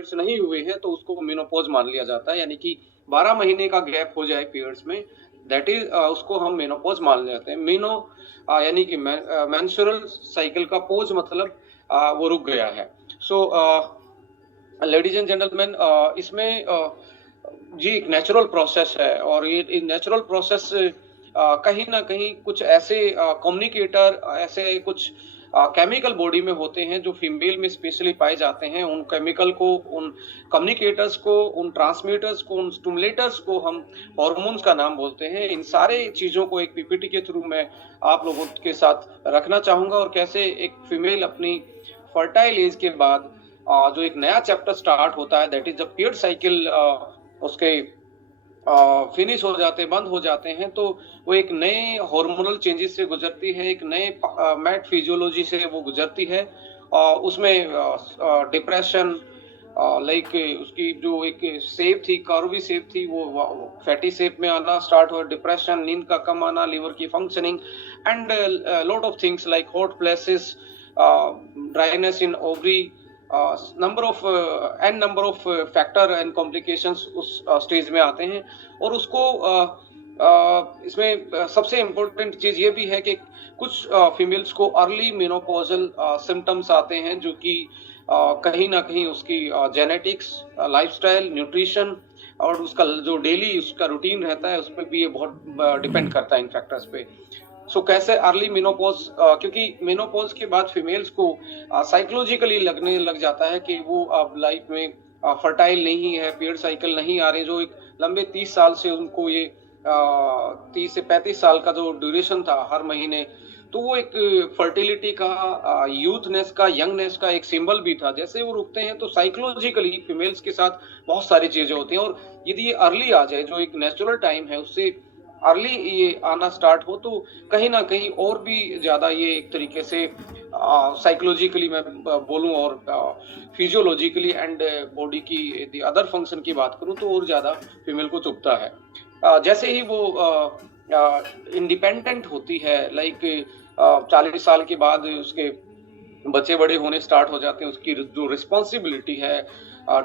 Periods नहीं हुए हैं तो उसको मेनोपॉज मान लिया जाता है, यानी कि 12 महीने का गैप हो जाए पीरियड्स में, दैट इज उसको हम मेनोपॉज मान लेते हैं। यानी कि मेंस्ट्रुअल साइकिल का पोज मतलब वो रुक गया है। सो लेडीज एंड जेंटलमैन, इसमें जी एक नेचुरल प्रोसेस है, और ये नेचुरल प्रोसेस कहीं ना कहीं कुछ ऐसे कम्युनिकेटर, ऐसे कुछ केमिकल बॉडी में होते हैं जो फीमेल में स्पेशली पाए जाते हैं। उन केमिकल को, उन कम्युनिकेटर्स को, उन ट्रांसमीटर्स को, उन स्टिमुलेटर्स को हम हॉर्मोन्स का नाम बोलते हैं। इन सारे चीजों को एक पीपीटी के थ्रू मैं आप लोगों के साथ रखना चाहूंगा, और कैसे एक फीमेल अपनी फर्टाइल एज के बाद जो एक नया चैप्टर स्टार्ट होता है, that is the period cycle, उसके फिनिश हो जाते हैं, बंद हो जाते हैं, तो वो एक नए हार्मोनल चेंजेस से गुजरती है, एक नए मैट फिजियोलॉजी से वो गुजरती है। उसमें डिप्रेशन, लाइक उसकी जो एक शेप थी, कर्वी शेप थी, वो फैटी शेप में आना स्टार्ट हुआ। डिप्रेशन, नींद का कम आना, लिवर की functioning, and lot of things like hot places, dryness in ovary, number of factor and complications उस स्टेज में आते हैं। और उसको इसमें सबसे इम्पोर्टेंट चीज ये भी है कि कुछ फीमेल्स को अर्ली मेनोपॉजल सिम्टम्स आते हैं, जो कि कहीं ना कहीं उसकी जेनेटिक्स, लाइफस्टाइल, न्यूट्रिशन और उसका जो डेली उसका रूटीन रहता है, उस पर भी ये बहुत डिपेंड करता है इन फैक्टर्स पे। सो कैसे अर्ली मेनोपॉज, क्योंकि मेनोपॉज के बाद फीमेल्स को साइकोलॉजिकली लगने लग जाता है कि वो अब लाइफ में फर्टाइल नहीं है, पीरियड साइकिल नहीं आ रहे, जो एक लंबे 30 साल से उनको ये 30 से 35 साल का जो ड्यूरेशन था हर महीने, तो वो एक फर्टिलिटी का, यूथनेस का, यंगनेस का एक सिंबल भी था। जैसे वो रुकते हैं तो साइकोलॉजिकली फीमेल्स के साथ बहुत सारी चीजें होती हैं, और यदि ये अर्ली आ जाए, जो एक नेचुरल टाइम है उससे अर्ली ये आना स्टार्ट हो, तो कहीं ना कहीं और भी ज्यादा ये एक तरीके से साइकोलॉजिकली मैं बोलूं, और फिजियोलॉजिकली एंड बॉडी की अदर फंक्शन की बात करूं, तो और ज्यादा फीमेल को चुभता है। जैसे ही वो इंडिपेंडेंट होती है, लाइक 40 साल के बाद उसके बच्चे बड़े होने स्टार्ट हो जाते हैं, उसकी जो रिस्पॉन्सिबिलिटी है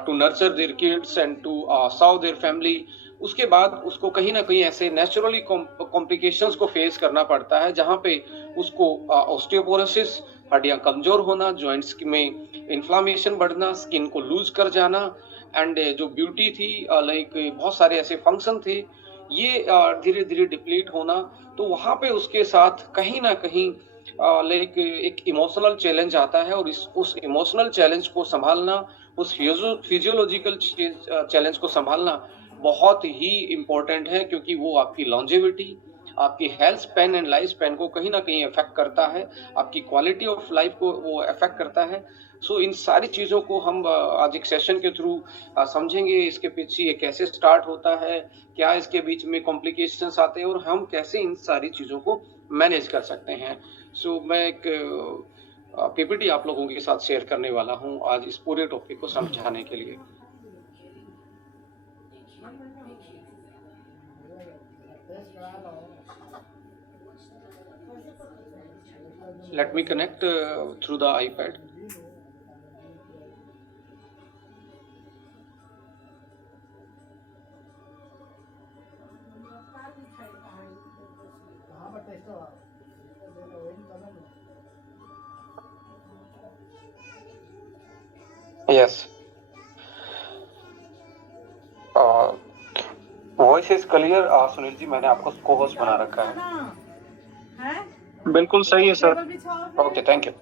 to nurture their kids and to serve their family, उसके बाद उसको कहीं ना कहीं ऐसे नेचुरली कॉम्प्लिकेशंस को फेस करना पड़ता है, जहां पे उसको ऑस्टियोपोरोसिस, हड्डियां कमजोर होना, जॉइंट्स में इन्फ्लामेशन बढ़ना, स्किन को लूज कर जाना, एंड जो ब्यूटी थी, लाइक बहुत सारे ऐसे फंक्शन थे, ये धीरे धीरे डिप्लीट होना। तो वहां पे उसके साथ कहीं ना कहीं लाइक एक इमोशनल चैलेंज आता है, और उस इमोशनल चैलेंज को संभालना, उस फिजियोलॉजिकल चैलेंज को संभालना बहुत ही इम्पोर्टेंट है, क्योंकि वो आपकी लॉन्जेविटी, आपकी health span and life span को कहीं ना कहीं अफेक्ट करता है, आपकी क्वालिटी ऑफ लाइफ को वो अफेक्ट करता है। सो इन सारी चीजों को हम आज एक सेशन के थ्रू समझेंगे, इसके पीछे ये कैसे स्टार्ट होता है, क्या इसके बीच में कॉम्प्लिकेशंस आते हैं, और हम कैसे इन सारी चीजों को मैनेज कर सकते हैं। सो मैं एक पीपीटी आप लोगों के साथ शेयर करने वाला हूं आज इस पूरे टॉपिक को समझाने के लिए। Let me connect through the iPad. Yes. Voice is clear Sunil ji, मैंने आपको को होस्ट बना रखा है। बिल्कुल सही है sir. Okay, thank you.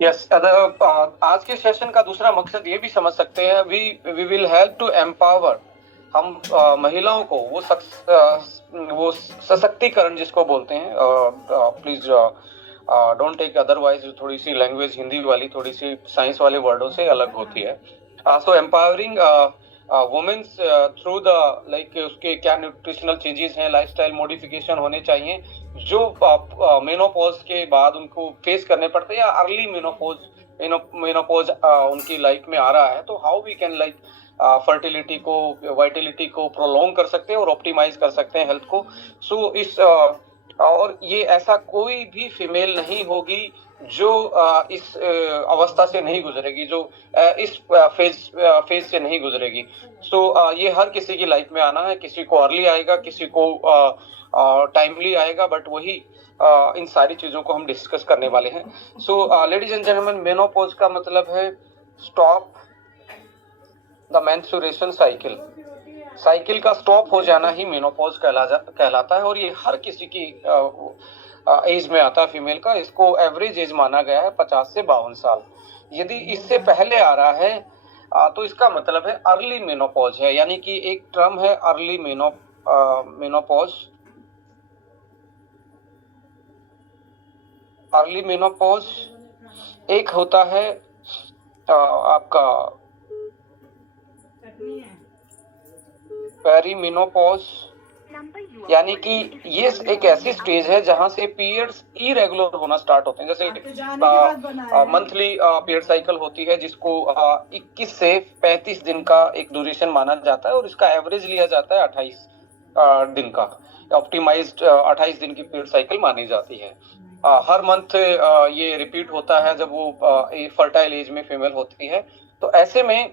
Yes, आज के सेशन का दूसरा मकसद ये भी समझ सकते हैं, we will help to empower, हम महिलाओं को वो सशक्तिकरण जिसको बोलते हैं, प्लीज डोंट टेक अदरवाइज, थोड़ी सी लैंग्वेज हिंदी वाली थोड़ी सी साइंस वाले वर्डों से अलग होती है। So empowering womens through the like उसके क्या न्यूट्रिशनल चेंजेस हैं, लाइफस्टाइल मॉडिफिकेशन होने चाहिए जो मेनोपॉज के बाद उनको फेस करने पड़ते हैं, या अर्ली मेनोपॉज उनकी लाइफ में आ रहा है, तो how we can like fertility को, वाइटिलिटी को प्रोलॉन्ग कर सकते हैं और ऑप्टिमाइज कर सकते हैं हेल्थ को। सो इस और ये ऐसा कोई भी फीमेल नहीं होगी जो इस अवस्था से नहीं गुजरेगी, जो इस फेज से नहीं गुजरेगी। सो ये हर किसी की लाइफ में आना है, किसी को अर्ली आएगा, किसी को टाइमली आएगा, बट वही इन सारी चीजों को हम डिस्कस करने वाले हैं। So ladies and gentleman, menopause का मतलब है stop the menstruation cycle. Cycle का स्टॉप हो जाना ही मेनोपॉज कहलाता है, और ये हर किसी की एज में आता है फीमेल का। इसको एवरेज एज माना गया है 50 से 52 साल। यदि इससे पहले आ रहा है तो इसका मतलब है अर्ली मेनोपॉज है, यानी कि एक टर्म है अर्ली मेनोपॉज। अर्ली मेनोपॉज एक होता है आपका पेरीमेनोपॉज, यानी कि ये एक ऐसी स्टेज है जहां से पीरियड्स इरेगुलर होना स्टार्ट होते हैं। जैसे मंथली पीरियड साइकिल होती है, जिसको 21 से 35 दिन का एक ड्यूरेशन माना जाता है, और इसका एवरेज लिया जाता है 28 दिन का। ऑप्टिमाइज्ड 28 दिन की पीरियड साइकिल मानी जाती है। हर मंथ ये रिपीट होता है जब वो फर्टाइल एज में फीमेल होती है। तो ऐसे में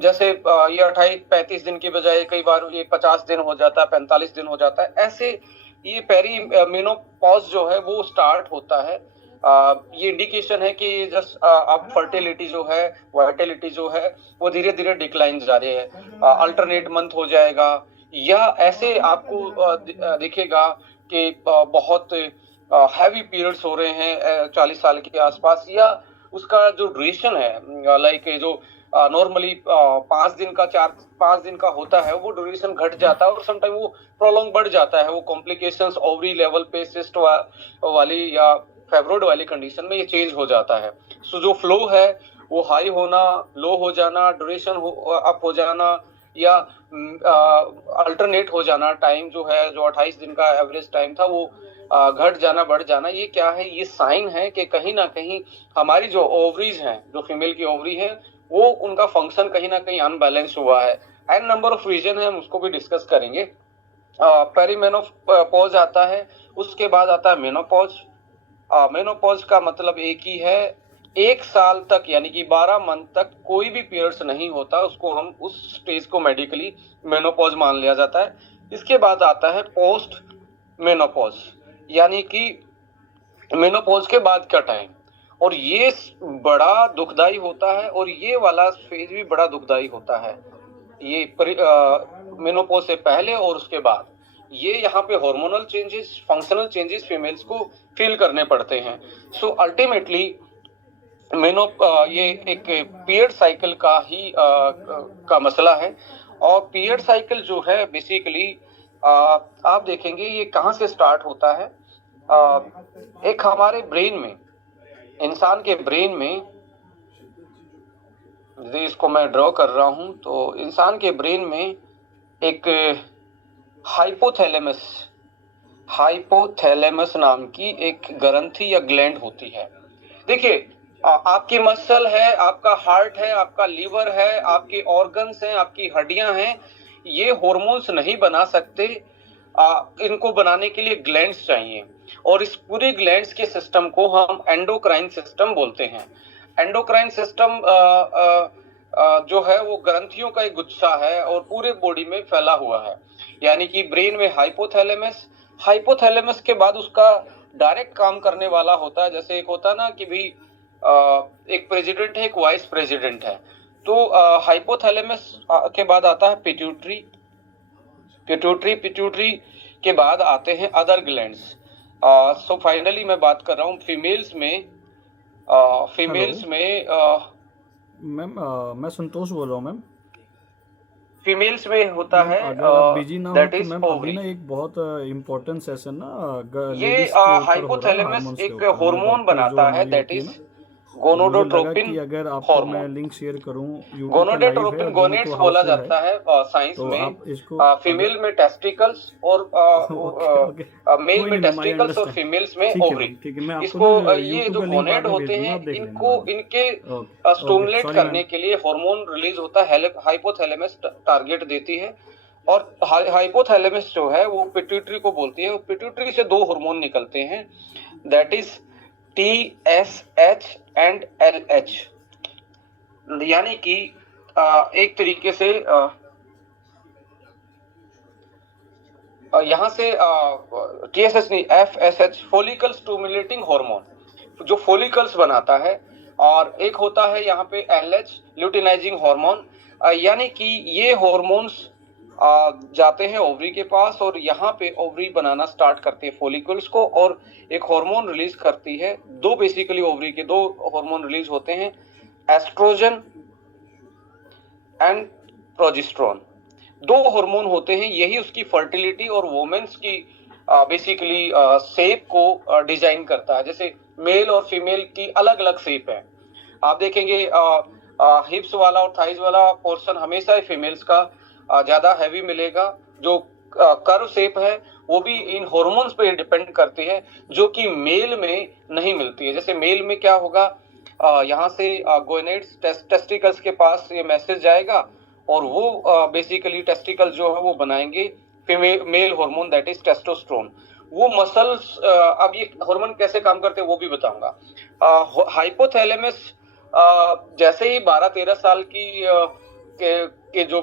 जैसे ये 28-35 दिन की बजाय कई बार ये 50 दिन हो जाता है, 45 दिन हो जाता है। ऐसे ये पेरी मेनोपॉज जो है वो स्टार्ट होता है। ये इंडिकेशन है कि जस्ट अब फर्टिलिटी जो है, वाइटिलिटी जो है, वो धीरे धीरे डिक्लाइन जा रही है। अल्टरनेट मंथ हो जाएगा, या ऐसे आपको दिखेगा कि बहुत हैवी पीरियड्स हो रहे हैं 40 साल के आसपास, या उसका जो ड्यूरेशन है लाइक जो नॉर्मली 5 दिन का 5 दिन का होता है, वो ड्यूरेशन घट जाता है, और समटाइम वो प्रोलॉन्ग बढ़ जाता है। वो कॉम्प्लिकेशंस ओवरी लेवल पे सिस्ट वाली या फाइब्रोइड वाली कंडीशन में ये चेंज हो जाता है। सो जो फ्लो है वो हाई होना, लो हो जाना, ड्यूरेशन अप हो जाना, या अल्टरनेट हो जाना, टाइम जो है जो 28 दिन का एवरेज टाइम था वो घट जाना, बढ़ जाना, ये क्या है? ये साइन है कि कहीं ना कहीं हमारी जो ओवरीज हैं, जो फीमेल की ओवरी है, वो उनका फंक्शन कहीं ना कहीं अनबैलेंस हुआ है। एन नंबर ऑफ रीजन है, हम उसको भी डिस्कस करेंगे। पेरीमेनोपॉज आता है, उसके बाद आता है मेनोपॉज। मेनोपॉज का मतलब एक ही है, 1 साल तक यानी कि 12 मंथ तक कोई भी पीरियड्स नहीं होता, उसको हम उस स्टेज को मेडिकली मेनोपॉज मान लिया जाता है। इसके बाद आता है पोस्ट मेनोपॉज, यानी कि मेनोपॉज के बाद का टाइम, और ये बड़ा दुखदाई होता है, और ये वाला फेज भी बड़ा दुखदाई होता है। ये मेनोपॉज से पहले और उसके बाद ये यहाँ पे hormonal changes, functional changes females को फील करने पड़ते हैं। सो अल्टीमेटली ये एक पीरियड साइकिल का ही का मसला है। और पीरियड साइकिल जो है बेसिकली आप देखेंगे ये कहाँ से स्टार्ट होता है। एक हमारे ब्रेन में, इंसान के ब्रेन में, इसको मैं ड्रॉ कर रहा हूं, तो इंसान के ब्रेन में एक हाइपोथैलेमस नाम की एक ग्रंथि या ग्लैंड होती है। देखिए, आपकी मसल है, आपका हार्ट है, आपका लीवर है, आपके ऑर्गन्स हैं, आपकी हड्डियां हैं, ये हॉर्मोन्स नहीं बना सकते। इनको बनाने के लिए ग्लैंड्स चाहिए, और इस पूरे ग्लैंड्स के सिस्टम को हम एंडोक्राइन सिस्टम बोलते हैं। एंडोक्राइन सिस्टम जो है वो ग्रंथियों का एक गुच्छा है और पूरे बॉडी में फैला हुआ है। यानी कि ब्रेन में हाइपोथैलेमस के बाद उसका डायरेक्ट काम करने वाला होता है। जैसे एक होता है ना कि भी एक प्रेसिडेंट है, एक वाइस प्रेसिडेंट है, तो हाइपोथैलेमस के बाद आता है पिट्यूटरी के बाद आते हैं अदर ग्लैंड्स। सो फाइनली मैं बात कर रहा हूँ फीमेल्स में। मैम मैं संतोष बोल रहा हूँ मैम। फीमेल्स में होता है, अगर आप बिजी ना हो तो मैम अभी ना एक बहुत इम्पोर्टेंट सेशन ना ये हाइपोथैलेमस एक हार्मोन बनाता है, दैट इज तो मुझे लगा गोनोडोट्रोपिन कि अगर आपको मैं हार्मोन। लिंक शेयर करूं, यूट्यूब पर लाइव है गोनोडोट्रोपिन अभी गोनेड्स तो बोला हाउसफुल है, जाता है साइंस तो में। आप इसको अगर फीमेल में टेस्टिकल्स और ओके ओके, मेल कोई में नहीं मैम, आई टेस्टिकल्स और अंडरस्टैंड। फीमेल्स में ठीक है ओवरी। मैम, ठीक है, मैं आपको इसको ना ये यूट्यूब जो का लिंक बाद गोनेड में भेज होते दूंगा, हैं आप देख लेना इनको बाद में। इनके ओके ओके, स्टोमुलेट सॉरी मैम। करने के लिए हार्मोन रिलीज होता है, हाइपोथैलेमस टारगेट देती है। और हाइपोथैलेमस जो है वो पिट्यूटरी को बोलती है। पिट्यूटरी से दो हार्मोन निकलते हैं, that is TSH and LH। यानी कि एक तरीके से यहाँ से TSH नहीं, FSH, फोलिकल स्टिमुलेटिंग हार्मोन, जो फोलिकल्स बनाता है। और एक होता है यहाँ पे LH, ल्यूटिनाइजिंग हार्मोन। यानी कि ये हार्मोन्स जाते हैं ओवरी के पास और यहाँ पे ओवरी बनाना स्टार्ट करती है फोलिकल्स को, और एक हार्मोन रिलीज करती है। दो बेसिकली ओवरी के दो हार्मोन रिलीज होते हैं, एस्ट्रोजन एंड प्रोजेस्टेरोन। दो हार्मोन होते हैं, यही उसकी फर्टिलिटी और वुमेन्स की बेसिकली शेप को डिजाइन करता है। जैसे मेल और फीमेल की अलग अलग शेप है। आप देखेंगे हिप्स वाला और थाइज वाला पोर्शन हमेशा ही फीमेल्स का ज्यादा हैवी मिलेगा। जो कर्व शेप है वो भी इन हार्मोन्स पे डिपेंड करती है, जो कि मेल में नहीं मिलती है। जैसे मेल में क्या होगा, यहाँ से गोनेड्स टेस्टिकल्स के पास ये मैसेज जाएगा और वो बेसिकली टेस्टिकल जो है वो बनाएंगे female male hormone, that is testosterone. वो मसल्स, अब ये हार्मोन कैसे काम करते हैं वो भी बताऊंगा। हाइपोथैलेमस जैसे ही 12-13 साल की के जो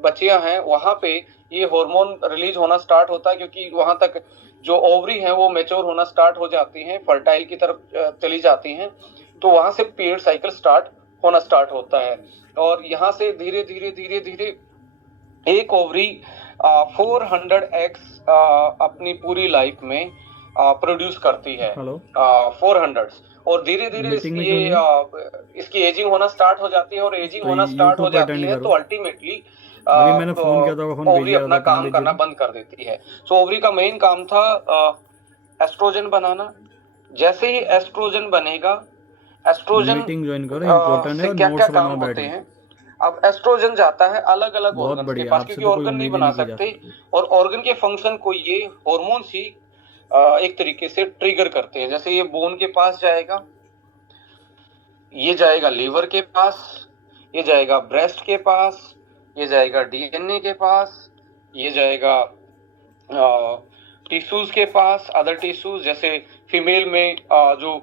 बच्चियां हैं वहां पे ये हार्मोन रिलीज होना स्टार्ट होता है, क्योंकि वहां तक जो ओवरी हैं वो मैच्योर होना स्टार्ट हो जाती हैं, फर्टाइल की तरफ चली जाती हैं। तो वहां से पीरियड साइकिल होना स्टार्ट होता है। और यहाँ से धीरे धीरे धीरे धीरे एक ओवरी 400 एग्स अपनी पूरी लाइफ में प्रोड्यूस करती है, हेलो 400। और धीरे धीरे मीटिंग में इसकी क्यों नहीं? इसकी एजिंग होना स्टार्ट हो जाती है, और एजिंग तो होना स्टार्ट हो यूट्यूब पर जाती अटेंड है तो करो। अल्टीमेटली अभी मैंने फ़ोन किया था, वो फ़ोन भेज ओवरी दिया अपना था, कहाँ काम करना लीजिएगा। बंद कर देती है। सो ओवरी का मेन काम था एस्ट्रोजन बनाना। जैसे ही एस्ट्रोजन बनेगा, एस्ट्रोजन मीटिंग ज्वाइन करो, इम्पोर्टेंट है, से और क्या क्या नोट्स काम बनाओ बैठ होते के। हैं। अब एस्ट्रोजन जाता है अलग अलग बहुत ऑर्गन्स के बढ़िया, पास, आपसे क्योंकि तो कोई ऑर्गन नहीं उम्मीद ही बना नहीं की जा सकते, सकती। और ऑर्गन के फंक्शन को ये हॉर्मोन्स ही एक तरीके से ट्रिगर करते हैं। जैसे ये बोन के पास जाएगा, ये जाएगा लीवर के पास, ये जाएगा ब्रेस्ट के पास, ये जाएगा DNA के पास, ये जाएगा टिश्यूज के पास, अदर टिश्यूज। जैसे फीमेल में जो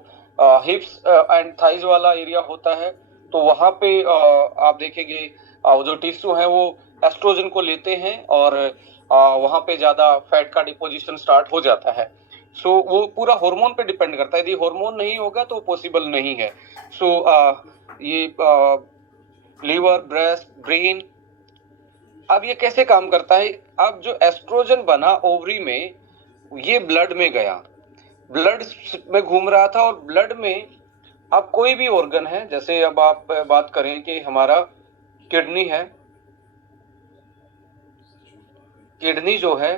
हिप्स एंड थाइज वाला एरिया होता है, तो वहां पे आप देखेंगे जो टिश्यू है वो एस्ट्रोजन को लेते हैं, और वहां पे ज्यादा फैट का डिपोजिशन स्टार्ट हो जाता है। सो वो पूरा हार्मोन पे डिपेंड करता है, यदि हार्मोन नहीं होगा तो पॉसिबल नहीं है। सो ये लीवर, ब्रेस्ट, ब्रेन। अब ये कैसे काम करता है, अब जो एस्ट्रोजन बना ओवरी में, ये ब्लड में गया, ब्लड में घूम रहा था, और ब्लड में अब कोई भी ऑर्गन है, जैसे अब आप बात करें कि हमारा किडनी है, किडनी जो है,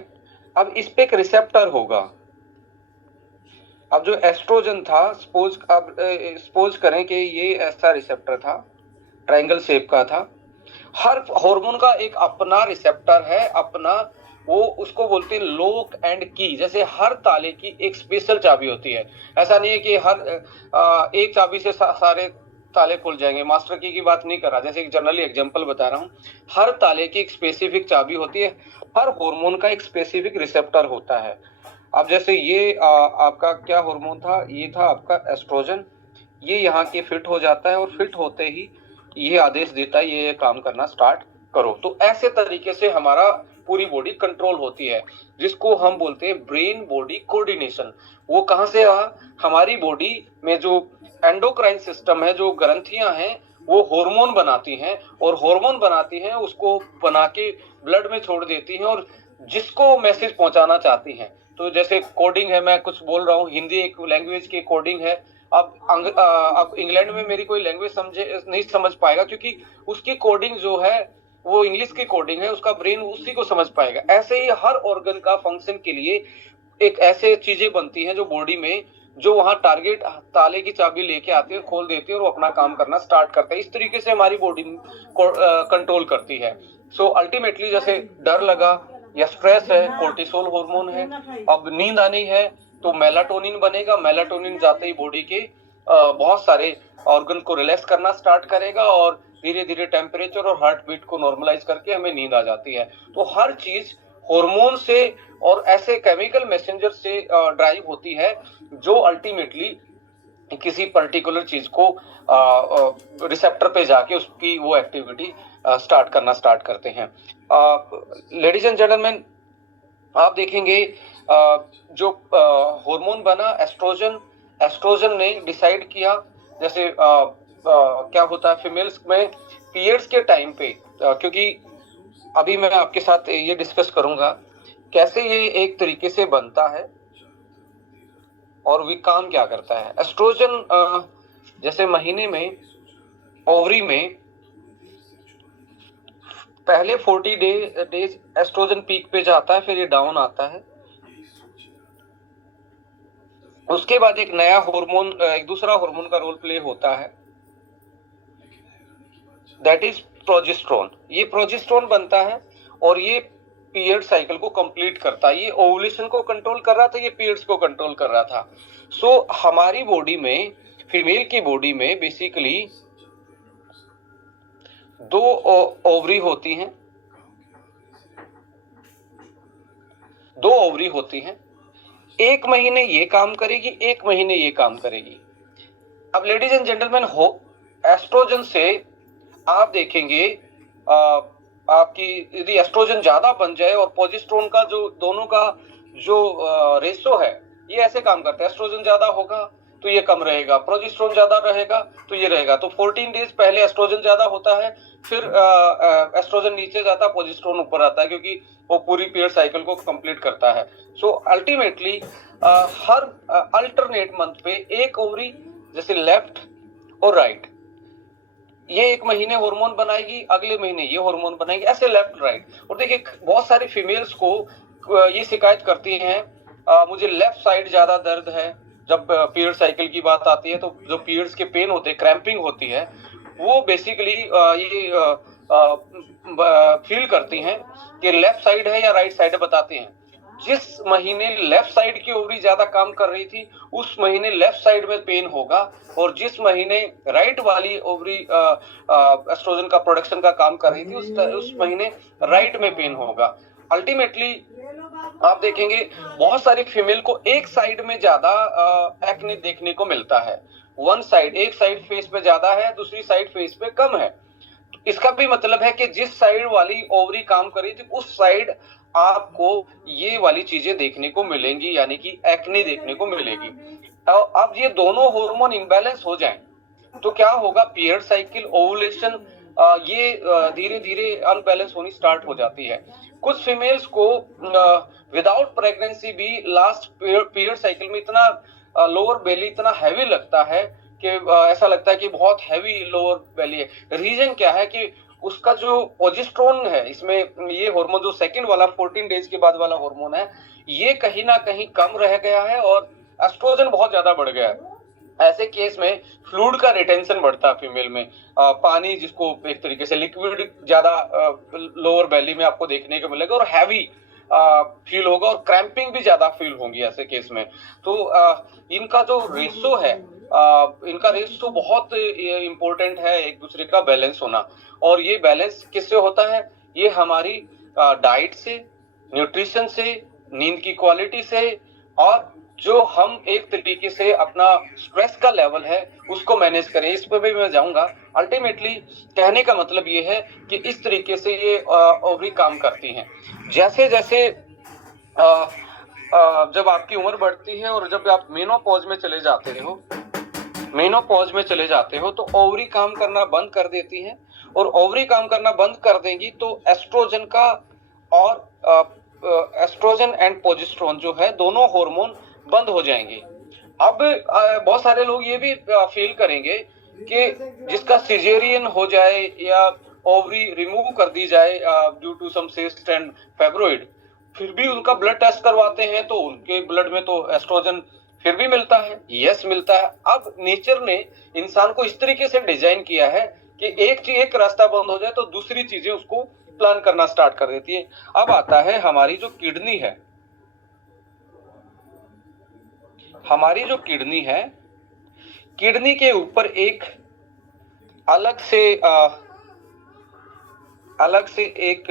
अब इस पे एक रिसेप्टर होगा। अब जो एस्ट्रोजन था, सपोज करें कि ये ऐसा रिसेप्टर था, ट्रायंगल शेप का था। हर हार्मोन का एक अपना रिसेप्टर है, अपना, वो उसको बोलते हैं लॉक एंड की। जैसे हर ताले की एक स्पेशल चाबी होती है, ऐसा नहीं है कि हर एक चाबी से सारे ताले खुल जाएंगे। मास्टर की बात नहीं कर रहा, जैसे एक जनरली एग्जांपल बता रहा हूँ। हर ताले की एक स्पेसिफिक चाबी होती है, हर हार्मोन का एक स्पेसिफिक रिसेप्टर होता है। अब जैसे ये आपका क्या हार्मोन था, ये था आपका एस्ट्रोजन। ये यहाँ के फिट हो जाता है, और फिट होते ही ये आदेश देता है ये काम करना स्टार्ट करो। तो ऐसे तरीके से हमारा पूरी बॉडी कंट्रोल होती है, जिसको हम बोलते हैं ब्रेन बॉडी कोऑर्डिनेशन। वो कहाँ से हमारी बॉडी में जो एंडोक्राइन सिस्टम है, जो ग्रंथियां हैं, वो हार्मोन बनाती हैं, और हार्मोन बनाती हैं उसको बना के ब्लड में छोड़ देती हैं, और जिसको मैसेज पहुंचाना चाहती हैं। तो जैसे कोडिंग है, मैं कुछ बोल रहा हूँ, हिंदी एक लैंग्वेज की कोडिंग है। अब इंग्लैंड में मेरी कोई लैंग्वेज नहीं समझ पाएगा, क्योंकि उसकी कोडिंग जो है वो इंग्लिश की कोडिंग है, उसका ब्रेन उसी को समझ पाएगा। ऐसे ही हर ऑर्गन का फंक्शन के लिए एक ऐसे चीजें बनती हैं जो बॉडी में जो वहां टारगेट ताले की चाबी लेके आती है, खोल देती है और वो अपना काम करना स्टार्ट करता है। इस तरीके से हमारी बॉडी को कंट्रोल करती है। सो अल्टीमेटली जैसे डर लगा या स्ट्रेस है, कोर्टिसोल हार्मोन है, अब नींद आनी है तो मेलाटोनिन बनेगा। मेलाटोनिन जाते ही बॉडी के बहुत सारे ऑर्गन को रिलैक्स करना स्टार्ट करेगा और धीरे धीरे टेम्परेचर और हार्ट बीट को नॉर्मलाइज करके हमें नींद आ जाती है। तो हर चीज हार्मोन से और ऐसे केमिकल मैसेंजर से ड्राइव होती है जो अल्टीमेटली किसी पर्टिकुलर चीज को रिसेप्टर पे जाके उसकी वो एक्टिविटी स्टार्ट करते हैं। लेडीज एंड जेंटलमैन, आप देखेंगे जो हार्मोन बना एस्ट्रोजन, एस्ट्रोजन ने डिसाइड किया जैसे क्या होता है फीमेल्स में पीरियड्स के टाइम पे, क्योंकि अभी मैं आपके साथ ये डिस्कस करूंगा कैसे ये एक तरीके से बनता है और वे काम क्या करता है। एस्ट्रोजन जैसे महीने में ओवरी में पहले 40 डेज एस्ट्रोजन पीक पे जाता है, फिर ये डाउन आता है। उसके बाद एक नया हार्मोन, एक दूसरा हार्मोन का रोल प्ले होता है, दैट इज प्रोजेस्टेरोन। ये प्रोजेस्टेरोन बनता है और ये पीरियड साइकिल को कंप्लीट करता है। ये ओवुलेशन को कंट्रोल कर रहा था, ये पीरियड्स को कंट्रोल कर रहा था। सो हमारी बॉडी में, फीमेल की बॉडी में बेसिकली दो ओवरी होती हैं, दो ओवरी होती हैं। एक महीने ये काम करेगी, एक महीने ये काम करेगी। अब लेडीज एंड जेंटलमैन, एस्ट्रोजन से आप देखेंगे आपकी यदि एस्ट्रोजन ज्यादा बन जाए और प्रोजेस्टेरोन का जो दोनों का जो रेशो है ये ऐसे काम करता है। एस्ट्रोजन ज्यादा होगा तो ये कम रहेगा, प्रोजेस्टेरोन ज्यादा रहेगा तो ये रहेगा। तो 14 डेज पहले एस्ट्रोजन ज्यादा होता है, फिर एस्ट्रोजन नीचे जाता है, प्रोजेस्टेरोन ऊपर आता है, क्योंकि वो पूरी पीरियड साइकिल को कंप्लीट करता है। सो अल्टीमेटली हर अल्टरनेट मंथ पे एक ओवरी जैसे लेफ्ट और राइट, ये एक महीने हार्मोन बनाएगी, अगले महीने ये हार्मोन बनाएगी, ऐसे लेफ्ट राइट। और देखिए बहुत सारी फीमेल्स को ये शिकायत करती हैं मुझे लेफ्ट साइड ज्यादा दर्द है। जब पीरियड साइकिल की बात आती है तो जो पीरियड्स के पेन होते हैं, क्रैम्पिंग होती है, वो बेसिकली ये फील करती हैं कि लेफ्ट साइड है या राइट साइड है, बताते हैं। जिस महीने लेफ्ट साइड की ओवरी ज्यादा काम कर रही थी उस महीने लेफ्ट साइड में पेन होगा, और जिस महीने राइट वाली ओवरी एस्ट्रोजन का प्रोडक्शन का काम कर रही थी उस महीने राइट में पेन होगा। अल्टीमेटली आप देखेंगे बहुत सारी फीमेल को एक साइड में ज्यादा एक्ने देखने को मिलता है। वन साइड, एक साइड फेस पे ज्यादा है, दूसरी साइड फेस पे कम है। इसका भी मतलब है कि जिस साइड वाली ओवरी काम कर रही थी उस साइड आपको ये वाली चीजें देखने को मिलेंगी, यानी कि एक्ने देखने को मिलेगी। अब ये दोनों हार्मोन इम्बैलेंस हो जाएं तो क्या होगा, पीरियड साइकिल, ओवुलेशन ये धीरे धीरे अनबैलेंस होनी स्टार्ट हो जाती है। कुछ फीमेल्स को विदाउट प्रेगनेंसी भी लास्ट पीरियड साइकिल में इतना लोअर बेली इतना हैवी लगता है कि ऐसा लगता है कि बहुत हैवी लोअर बेली है। रीजन क्या है कि उसका जो प्रोजेस्टेरोन है, इसमें ये हार्मोन जो सेकंड वाला 14 डेज के बाद वाला हार्मोन है, ये कहीं ना कहीं कम रह गया है और एस्ट्रोजन बहुत ज्यादा बढ़ गया है। ऐसे केस में फ्लूइड का रिटेंशन बढ़ता है फीमेल में, पानी जिसको एक तरीके से लिक्विड ज्यादा लोअर बेली में आपको देखने को मिलेगा और हैवी फील होगा और क्रैम्पिंग भी ज्यादा फील होंगी ऐसे केस में। तो इनका जो रेशो है, इनका रेशो बहुत इंपॉर्टेंट है, एक दूसरे का बैलेंस होना। और ये बैलेंस किससे होता है, ये हमारी डाइट से, न्यूट्रिशन से, नींद की क्वालिटी से, और जो हम एक तरीके से अपना स्ट्रेस का लेवल है उसको मैनेज करें, इस पर भी मैं जाऊंगा। अल्टीमेटली कहने का मतलब ये है कि इस तरीके से ये ओवरी काम करती हैं। जैसे जैसे जब आपकी उम्र बढ़ती है और जब आप मेनोपॉज में चले जाते हो तो ओवरी काम करना बंद कर देती हैं, और ओवरी काम करना बंद कर देंगी तो एस्ट्रोजन का और एस्ट्रोजन एंड प्रोजेस्टेरोन जो है दोनों हार्मोन बंद हो जाएंगे। अब बहुत सारे लोग ये भी फील करेंगे कि जिसका सिजेरियन हो जाए या ओवरी रिमूव कर दी जाए due to some cyst and fibroid, फिर भी उनका ब्लड टेस्ट करवाते हैं तो उनके ब्लड में तो एस्ट्रोजन फिर भी मिलता है, यस मिलता है। अब नेचर ने इंसान को इस तरीके से डिजाइन किया है कि एक रास्ता बंद हो जाए तो दूसरी चीजें उसको प्लान करना स्टार्ट कर देती है। अब आता है हमारी जो किडनी है, हमारी जो किडनी है, किडनी के ऊपर एक अलग से एक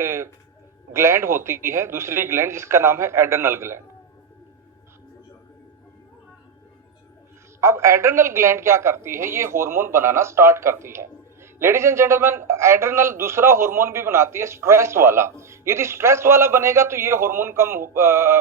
ग्लैंड होती है, दूसरी ग्लैंड, जिसका नाम है एड्रेनल ग्लैंड। अब एड्रेनल ग्लैंड क्या करती है, ये हार्मोन बनाना स्टार्ट करती है। लेडीज एंड जेंटलमैन, एड्रेनल दूसरा हार्मोन भी बनाती है, स्ट्रेस वाला। यदि स्ट्रेस वाला बनेगा तो ये हार्मोन कम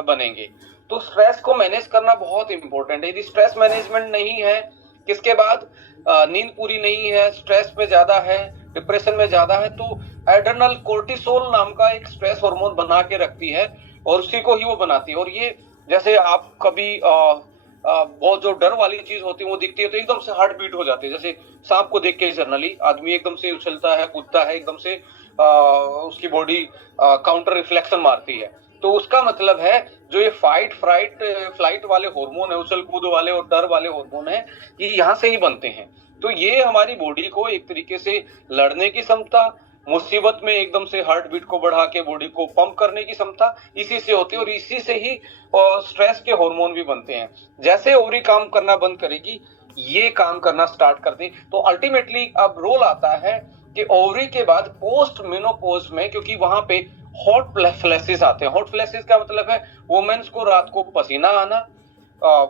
बनेंगे। तो स्ट्रेस को मैनेज करना बहुत इंपॉर्टेंट है। यदि स्ट्रेस मैनेजमेंट नहीं है, किसके बाद नींद पूरी नहीं है, स्ट्रेस में ज्यादा है, डिप्रेशन में ज्यादा है, तो एड्रेनल कोर्टिसोल नाम का एक स्ट्रेस हार्मोन बना के रखती है और उसी को ही वो बनाती है। और ये जैसे आप कभी बहुत जो डर वाली चीज होती है वो दिखती है तो एकदम से हार्ट बीट हो जाती है। जैसे सांप को देख के जनरली आदमी एकदम से उछलता है, कूदता है, एकदम से उसकी बॉडी काउंटर रिफ्लेक्शन मारती है। तो उसका मतलब है जो ये फाइट फ्लाइट वाले हार्मोन है, उछल कूद वाले और डर वाले हार्मोन है, ये यहाँ से ही बनते हैं। तो ये हमारी बॉडी को एक तरीके से लड़ने की क्षमता, मुसीबत में एकदम से हार्ट बीट को बढ़ा के बॉडी को पंप करने की क्षमता इसी से होती है। और इसी से ही स्ट्रेस के हार्मोन भी बनते हैं। जैसे ओवरी काम करना बंद करेगी, ये काम करना स्टार्ट कर दे, तो अल्टीमेटली अब रोल आता है कि ओवरी के बाद पोस्ट मेनोपॉज में, क्योंकि वहां पे हॉट फ्लैशेस आते हैं। हॉट फ्लैशेस का मतलब है वुमेन्स को रात को पसीना आना,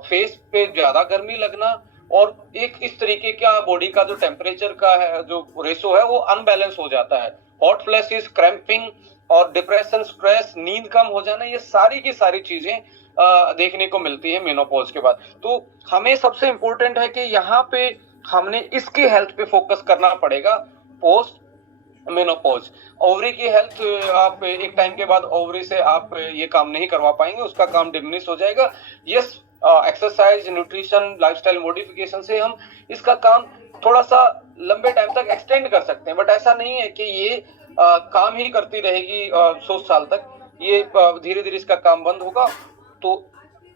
फेस पे ज्यादा गर्मी लगना, और एक इस तरीके का बॉडी का जो टेम्परेचर का है, जो रेशो है, वो अनबैलेंस हो जाता है। हॉट फ्लैशेस, क्रैम्पिंग और डिप्रेशन, स्ट्रेस, नींद कम हो जाना, ये सारी की सारी चीजें देखने को मिलती है मेनोपॉज के बाद। तो हमें सबसे इंपॉर्टेंट है कि यहाँ पे हमने इसकी हेल्थ पे फोकस करना पड़ेगा पोस्ट मेनोपॉज। ओवरी की हेल्थ आप एक टाइम के बाद ओवरी से आप ये काम नहीं करवा पाएंगे, उसका काम डिमिनिश हो जाएगा। Yes, exercise, nutrition, lifestyle modification से हम इसका काम थोड़ा सा लंबे टाइम तक एक्सटेंड कर सकते हैं। बट ऐसा नहीं है कि ये काम ही करती रहेगी 100 साल तक। ये धीरे धीरे इसका काम बंद होगा, तो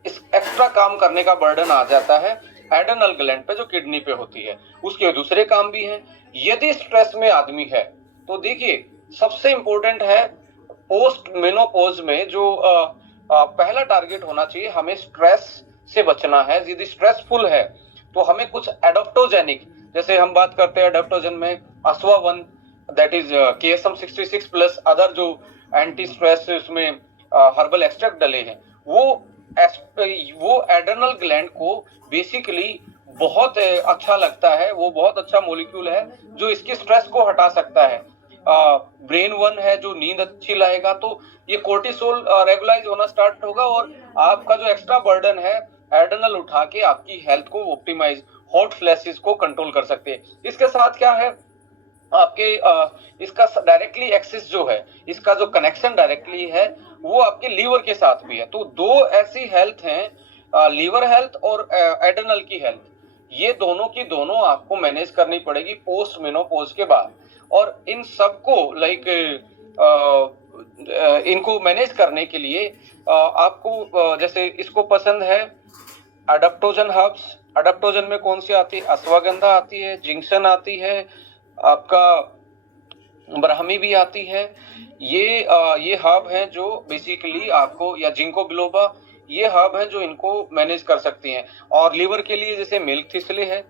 इस एक्स्ट्रा काम करने का बर्डन आ जाता है एड्रेनल ग्लैंड पे, जो किडनी पे होती है। उसके दूसरे काम भी हैं। यदि स्ट्रेस में आदमी है तो देखिए, सबसे इंपॉर्टेंट है पोस्ट मेनोपॉज में जो पहला टारगेट होना चाहिए, हमें स्ट्रेस से बचना है। यदि स्ट्रेसफुल है तो हमें कुछ एडाप्टोजेनिक, जैसे हम बात करते हैं एडाप्टोजन में अश्वावन, that is KSM 66 plus other जो एंटी स्ट्रेस उसमें हर्बल एक्सट्रैक्ट डले हैं, वो एड्रेनल ग्लैंड को बेसिकली बहुत अच्छा लगता है। वो बहुत अच्छा मॉलिक्यूल है जो इसके स्ट्रेस को हटा सकता है। ब्रेन वन है जो नींद अच्छी लाएगा, तो ये कोर्टिसोल रेगुलाइज होना स्टार्ट होगा और आपका जो एक्स्ट्रा बर्डन है एड्रेनल उठा के आपकी हेल्थ को ऑप्टिमाइज, हॉट फ्लैशेस को कंट्रोल कर सकते हैं। इसके साथ क्या है आपके इसका डायरेक्टली एक्सेस जो है, इसका जो कनेक्शन डायरेक्टली है वो आपके लीवर के साथ भी है। तो दो ऐसी हेल्थ हैं, लीवर हेल्थ और एड्रेनल की हेल्थ, ये दोनों की दोनों आपको मैनेज करनी पड़ेगी पोस्ट मेनोपॉज के बाद। और इन सबको इनको मैनेज करने के लिए आपको जैसे इसको पसंद है एडाप्टोजन हर्ब्स। एडाप्टोजन में कौन सी आती है? अश्वगंधा आती है, जिंक्शन आती है, आपका ब्राह्मी भी आती है। ये हर्ब हैं जो बेसिकली आपको, या जिंको बिलोबा, ये हर्ब हैं जो इनको मैनेज कर सकती हैं। और लीवर के लिए जैसे मिल्क थिस्ले है,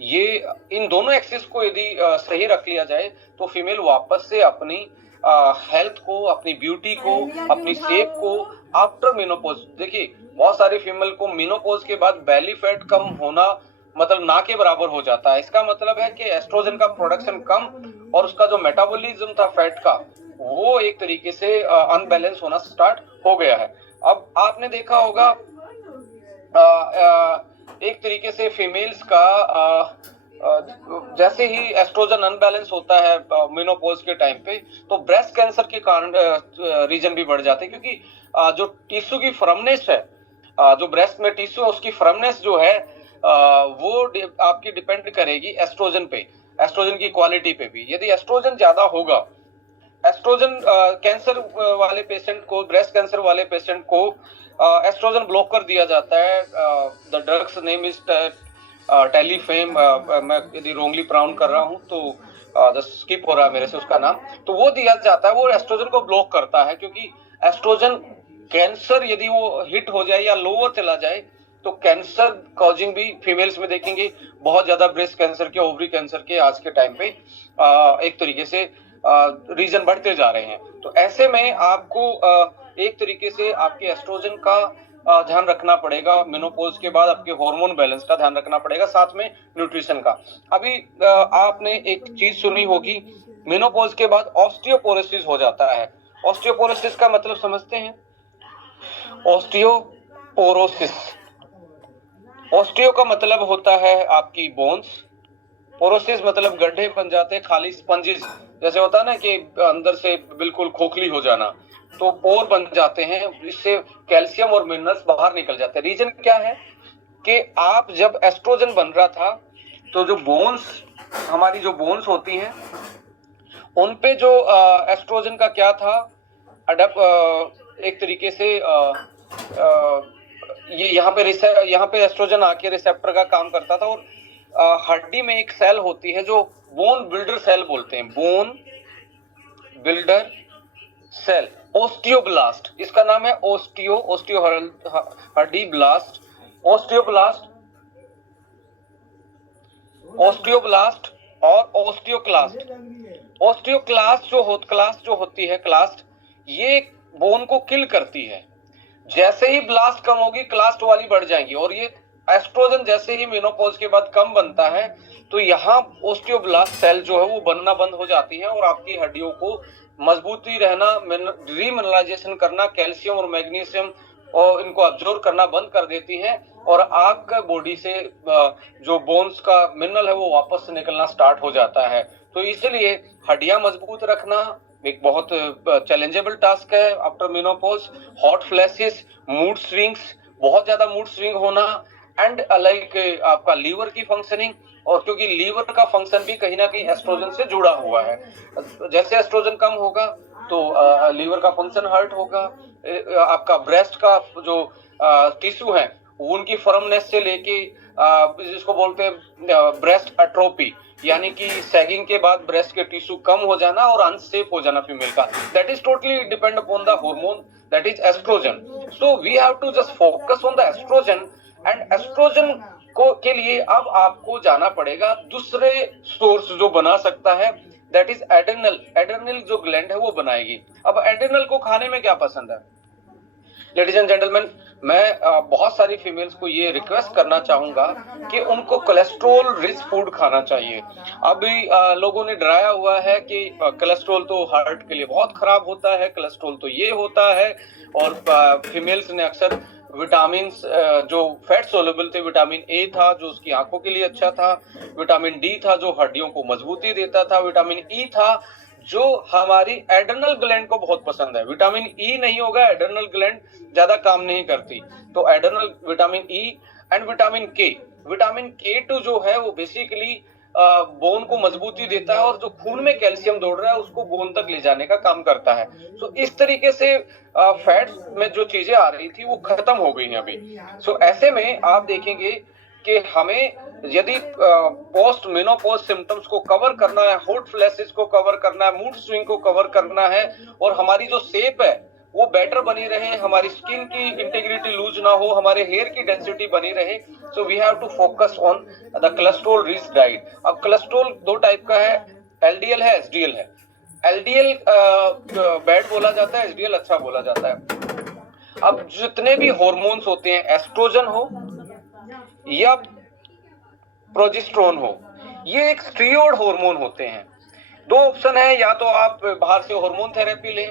ये इन दोनों एक्सिस को यदि सही रख लिया जाए तो फीमेल वापस से अपनी हेल्थ को, अपनी ब्यूटी को, अपनी शेप को आफ्टर मेनोपॉज, देखिए बहुत सारी फीमेल को मेनोपॉज के बाद बेली फैट कम होना मतलब ना के बराबर हो जाता है। इसका मतलब है कि एस्ट्रोजन का प्रोडक्शन कम और उसका जो मेटाबॉलिज्म था फैट का, वो एक तरीके से अनबैलेंस होना स्टार्ट हो गया है। अब आपने देखा होगा एक तरीके से फीमेल्स का जैसे ही एस्ट्रोजन अनबैलेंस होता है मेनोपॉज के टाइम पे, तो ब्रेस्ट कैंसर के कारण रीजन भी बढ़ जाते हैं, क्योंकि जो टिश्यू की फर्मनेस है, जो ब्रेस्ट में टिश्यू है उसकी फर्मनेस जो है वो आपकी डिपेंड करेगी एस्ट्रोजन पे, एस्ट्रोजन की क्वालिटी पे भी। यदि एस्ट्रोजन ज्यादा होगा एस्ट्रोजन कैंसर वाले पेशेंट को, ब्रेस्ट कैंसर वाले पेशेंट को एस्ट्रोजन ब्लॉक कर दिया जाता है। द ड्रग्स नेम इज टेलीफेम, मैं यदि रोंगली प्रोनाउंस कर रहा हूँ तो स्किप हो रहा है मेरे से उसका नाम, तो वो दिया जाता है। वो एस्ट्रोजन को ब्लॉक करता है, क्योंकि एस्ट्रोजन कैंसर यदि वो हिट हो जाए या लोअर चला जाए तो कैंसर कॉजिंग भी फीमेल्स में देखेंगे बहुत ज्यादा, ब्रेस्ट कैंसर के, ओवरी कैंसर के आज के टाइम पे एक तरीके से रीजन बढ़ते जा रहे हैं। तो ऐसे में आपको एक तरीके से आपके एस्ट्रोजन का ध्यान रखना पड़ेगा। मेनोपॉज के बाद आपके हार्मोन बैलेंस का ध्यान रखना पड़ेगा, साथ में न्यूट्रिशन का। अभी आपने एक चीज सुनी होगी, मेनोपॉज के बाद ऑस्टियोपोरोसिस हो जाता है। ऑस्टियोपोरोसिस का मतलब समझते हैं? ऑस्टियोपोरोसिस, ऑस्टियो का मतलब होता है आपकी बोन्स, पोरोसिस मतलब गड्ढे बन जाते हैं, खाली स्पंजेस जैसे होता है ना कि अंदर से बिल्कुल खोखली हो जाना, तो पोर बन जाते हैं, इससे कैल्शियम और मिनरल्स बाहर निकल जाते हैं। रीजन क्या है कि आप जब एस्ट्रोजन बन रहा था तो जो बोन्स, हमारी जो बोन्स होती हैं उन पे जो एस्ट्रोजन का क्या था, एक तरीके से ये यहाँ पे एस्ट्रोजन आके रिसेप्टर का काम करता था। और हड्डी में एक सेल होती है जो बोन बिल्डर सेल बोलते हैं, बोन बिल्डर सेल, ओस्टियोब्लास्ट, इसका नाम है ओस्टियो हड्डी ब्लास्ट, ओस्टियोब्लास्ट और ओस्टियोक्लास्ट। ओस्टियोक्लास्ट जो होती है, क्लास्ट, ये बोन को किल करती है। जैसे ही ब्लास्ट कम होगी, क्लास्ट वाली बढ़ जाएंगी। और ये एस्ट्रोजन जैसे ही मेनोपॉज के बाद कम बनता है तो यहाँ ओस्टियोब्लास्ट सेल जो है वो बनना बंद हो जाती है और आपकी हड्डियों को मजबूती रहना, रीमिनरलाइजेशन करना, कैल्शियम और मैग्नीशियम और इनको अब्जॉर्ब करना बंद कर देती है और आपका बॉडी से जो बोन्स का मिनरल है वो वापस से निकलना स्टार्ट हो जाता है। तो इसलिए हड्डियां मजबूत रखना एक बहुत चैलेंजेबल टास्क है after menopause. Hot flashes, mood swings, बहुत ज्यादा मूड स्विंग होना, एंड लाइक आपका लीवर की फंक्शनिंग, और क्योंकि लीवर का फंक्शन भी कहीं ना कहीं एस्ट्रोजन से जुड़ा हुआ है। जैसे एस्ट्रोजन कम होगा तो लीवर का फंक्शन हर्ट होगा। आपका ब्रेस्ट का जो टिश्यू है उनकी फर्मनेस से लेके जिसको बोलते हैं ब्रेस्ट एट्रोपी, यानी कि सैगिंग के बाद ब्रेस्ट के टिश्यू कम हो जाना और अनसेफ हो जाना फीमेल का, that is totally depend upon the hormone that is estrogen. So we have to just focus on the estrogen, and estrogen को के लिए अब आपको जाना पड़ेगा दूसरे सोर्स जो बना सकता है, दैट इज एड्रेनल। एड्रेनल जो ग्लैंड है वो बनाएगी। अब एड्रेनल को खाने में क्या पसंद है? लेडीज एंड जेंटलमैन, मैं बहुत सारी फीमेल्स को ये रिक्वेस्ट करना चाहूंगा कि उनको कोलेस्ट्रॉल रिच फूड खाना चाहिए। अभी लोगों ने डराया हुआ है कि कोलेस्ट्रॉल तो हार्ट के लिए बहुत खराब होता है, कोलेस्ट्रॉल तो ये होता है, और फीमेल्स ने अक्सर विटामिन जो फैट सोल्युबल थे, विटामिन ए था जो उसकी आंखों के लिए अच्छा था, विटामिन डी था जो हड्डियों को मजबूती देता था, विटामिन ई था जो हमारी एड्रेनल ग्लैंड को बहुत पसंद है। विटामिन ई नहीं होगा, एड्रेनल ग्लैंड ज्यादा काम नहीं करती। तो adrenal, vitamin E and vitamin के, विटामिन के2 जो है वो बेसिकली बोन को मजबूती देता है और जो खून में कैल्शियम दौड़ रहा है उसको बोन तक ले जाने का काम करता है। सो इस तरीके से फैट में जो चीजें आ रही थी वो खत्म हो गई हैं अभी। सो ऐसे में आप देखेंगे कि हमें यदि पोस्ट मेनोपॉज सिम्टम्स को कवर करना है, हॉट फ्लैशेस को कवर करना है, मूड स्विंग को कवर करना है, और हमारी जो शेप है वो बेटर बनी रहे, हमारी स्किन की इंटीग्रिटी लूज ना हो, हमारे हेयर की डेंसिटी बनी रहे, so we have to focus on the cholesterol rich diet. अब कोलेस्ट्रॉल दो टाइप का है, एलडीएल है, एसडीएल है। एलडीएल बैड बोला जाता है, एसडीएल अच्छा बोला जाता है। अब जितने भी हॉर्मोन्स होते हैं, एस्ट्रोजन हो या प्रोजेस्टेरोन हो, ये एक स्टीरॉयड हार्मोन होते हैं। दो ऑप्शन है, या तो आप बाहर से हार्मोन थेरेपी लें,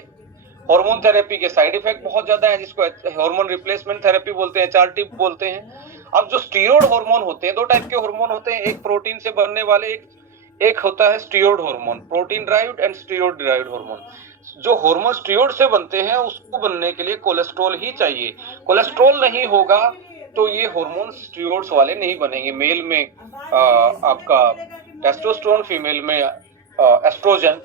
हार्मोन थेरेपी के साइड इफेक्ट बहुत ज्यादा है जिसको हार्मोन रिप्लेसमेंट थेरेपी बोलते हैं, एचआरटी बोलते हैं। अब जो स्टीरॉयड हार्मोन होते हैं, दो टाइप के हार्मोन होते हैं, एक प्रोटीन से बनने वाले, एक होता है steroid hormone, protein derived and steroid derived hormone. जो हार्मोन स्टीरॉयड से बनते हैं उसको बनने के लिए कोलेस्ट्रॉल ही चाहिए। कोलेस्ट्रॉल नहीं होगा तो ये हार्मोन स्टीरॉयड्स वाले नहीं बनेंगे। मेल में आपका टेस्टोस्टेरोन, फीमेल में एस्ट्रोजन।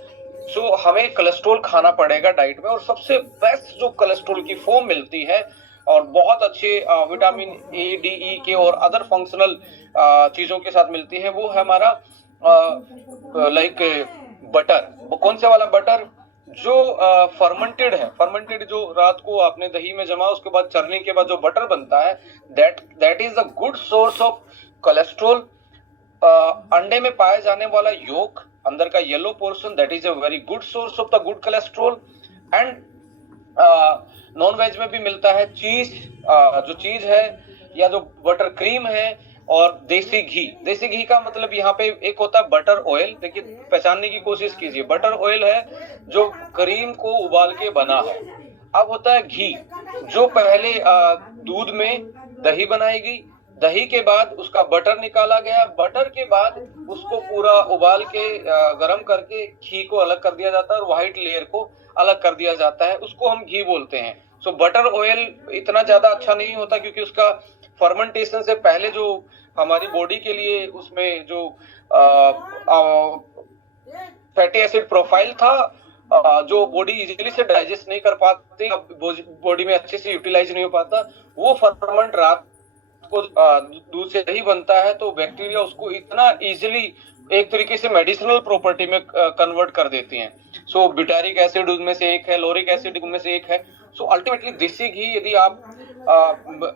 सो हमें कोलेस्ट्रॉल खाना पड़ेगा डाइट में, और सबसे बेस्ट जो कोलेस्ट्रॉल की फॉर्म मिलती है और बहुत अच्छे विटामिन ए, डी, ई के और अदर फंक्शनल चीजों के साथ मिलती है, वो है हमारा लाइक बटर। वो कौन सा वाला बटर? जो फर्मेंटेड है, फर्मेंटेड जो रात को आपने दही में जमा, उसके बाद चरने के बाद जो बटर बनता है, that is a good source of cholesterol. अंडे में पाए जाने वाला योक, अंदर का yellow portion, that is a very good source of the good cholesterol. And non veg में भी मिलता है चीज, जो चीज है या जो बटर क्रीम है, और देसी घी। देसी घी का मतलब यहाँ पे एक होता है बटर ऑयल। देखिए, पहचानने की कोशिश कीजिए, बटर ऑयल है जो क्रीम को उबाल के बना है। अब होता है घी, जो पहले दूध में दही बनाएगी, दही के बाद उसका बटर निकाला गया, बटर के बाद उसको पूरा उबाल के गर्म करके घी को अलग कर दिया जाता है और व्हाइट लेयर को अलग कर दिया जाता है, उसको हम घी बोलते हैं। सो बटर ऑयल इतना ज्यादा अच्छा नहीं होता, क्योंकि उसका फर्मेंटेशन से पहले जो हमारी बॉडी के लिए उसमें जो फैटी एसिड प्रोफाइल था, जो बॉडी इजीली से डाइजेस्ट नहीं कर पाती, बॉडी में अच्छे से यूटिलाइज नहीं हो पाता, वो फर्मेंट रात को दूध से दही बनता है, तो बैक्टीरिया उसको इतना इजीली एक तरीके से मेडिसिनल प्रॉपर्टी में कन्वर्ट कर देती हैं। सो ब्यूटारिक एसिड उनमें से एक है, लोरिक एसिड उनमें से एक है। सो अल्टीमेटली देसी घी यदि आप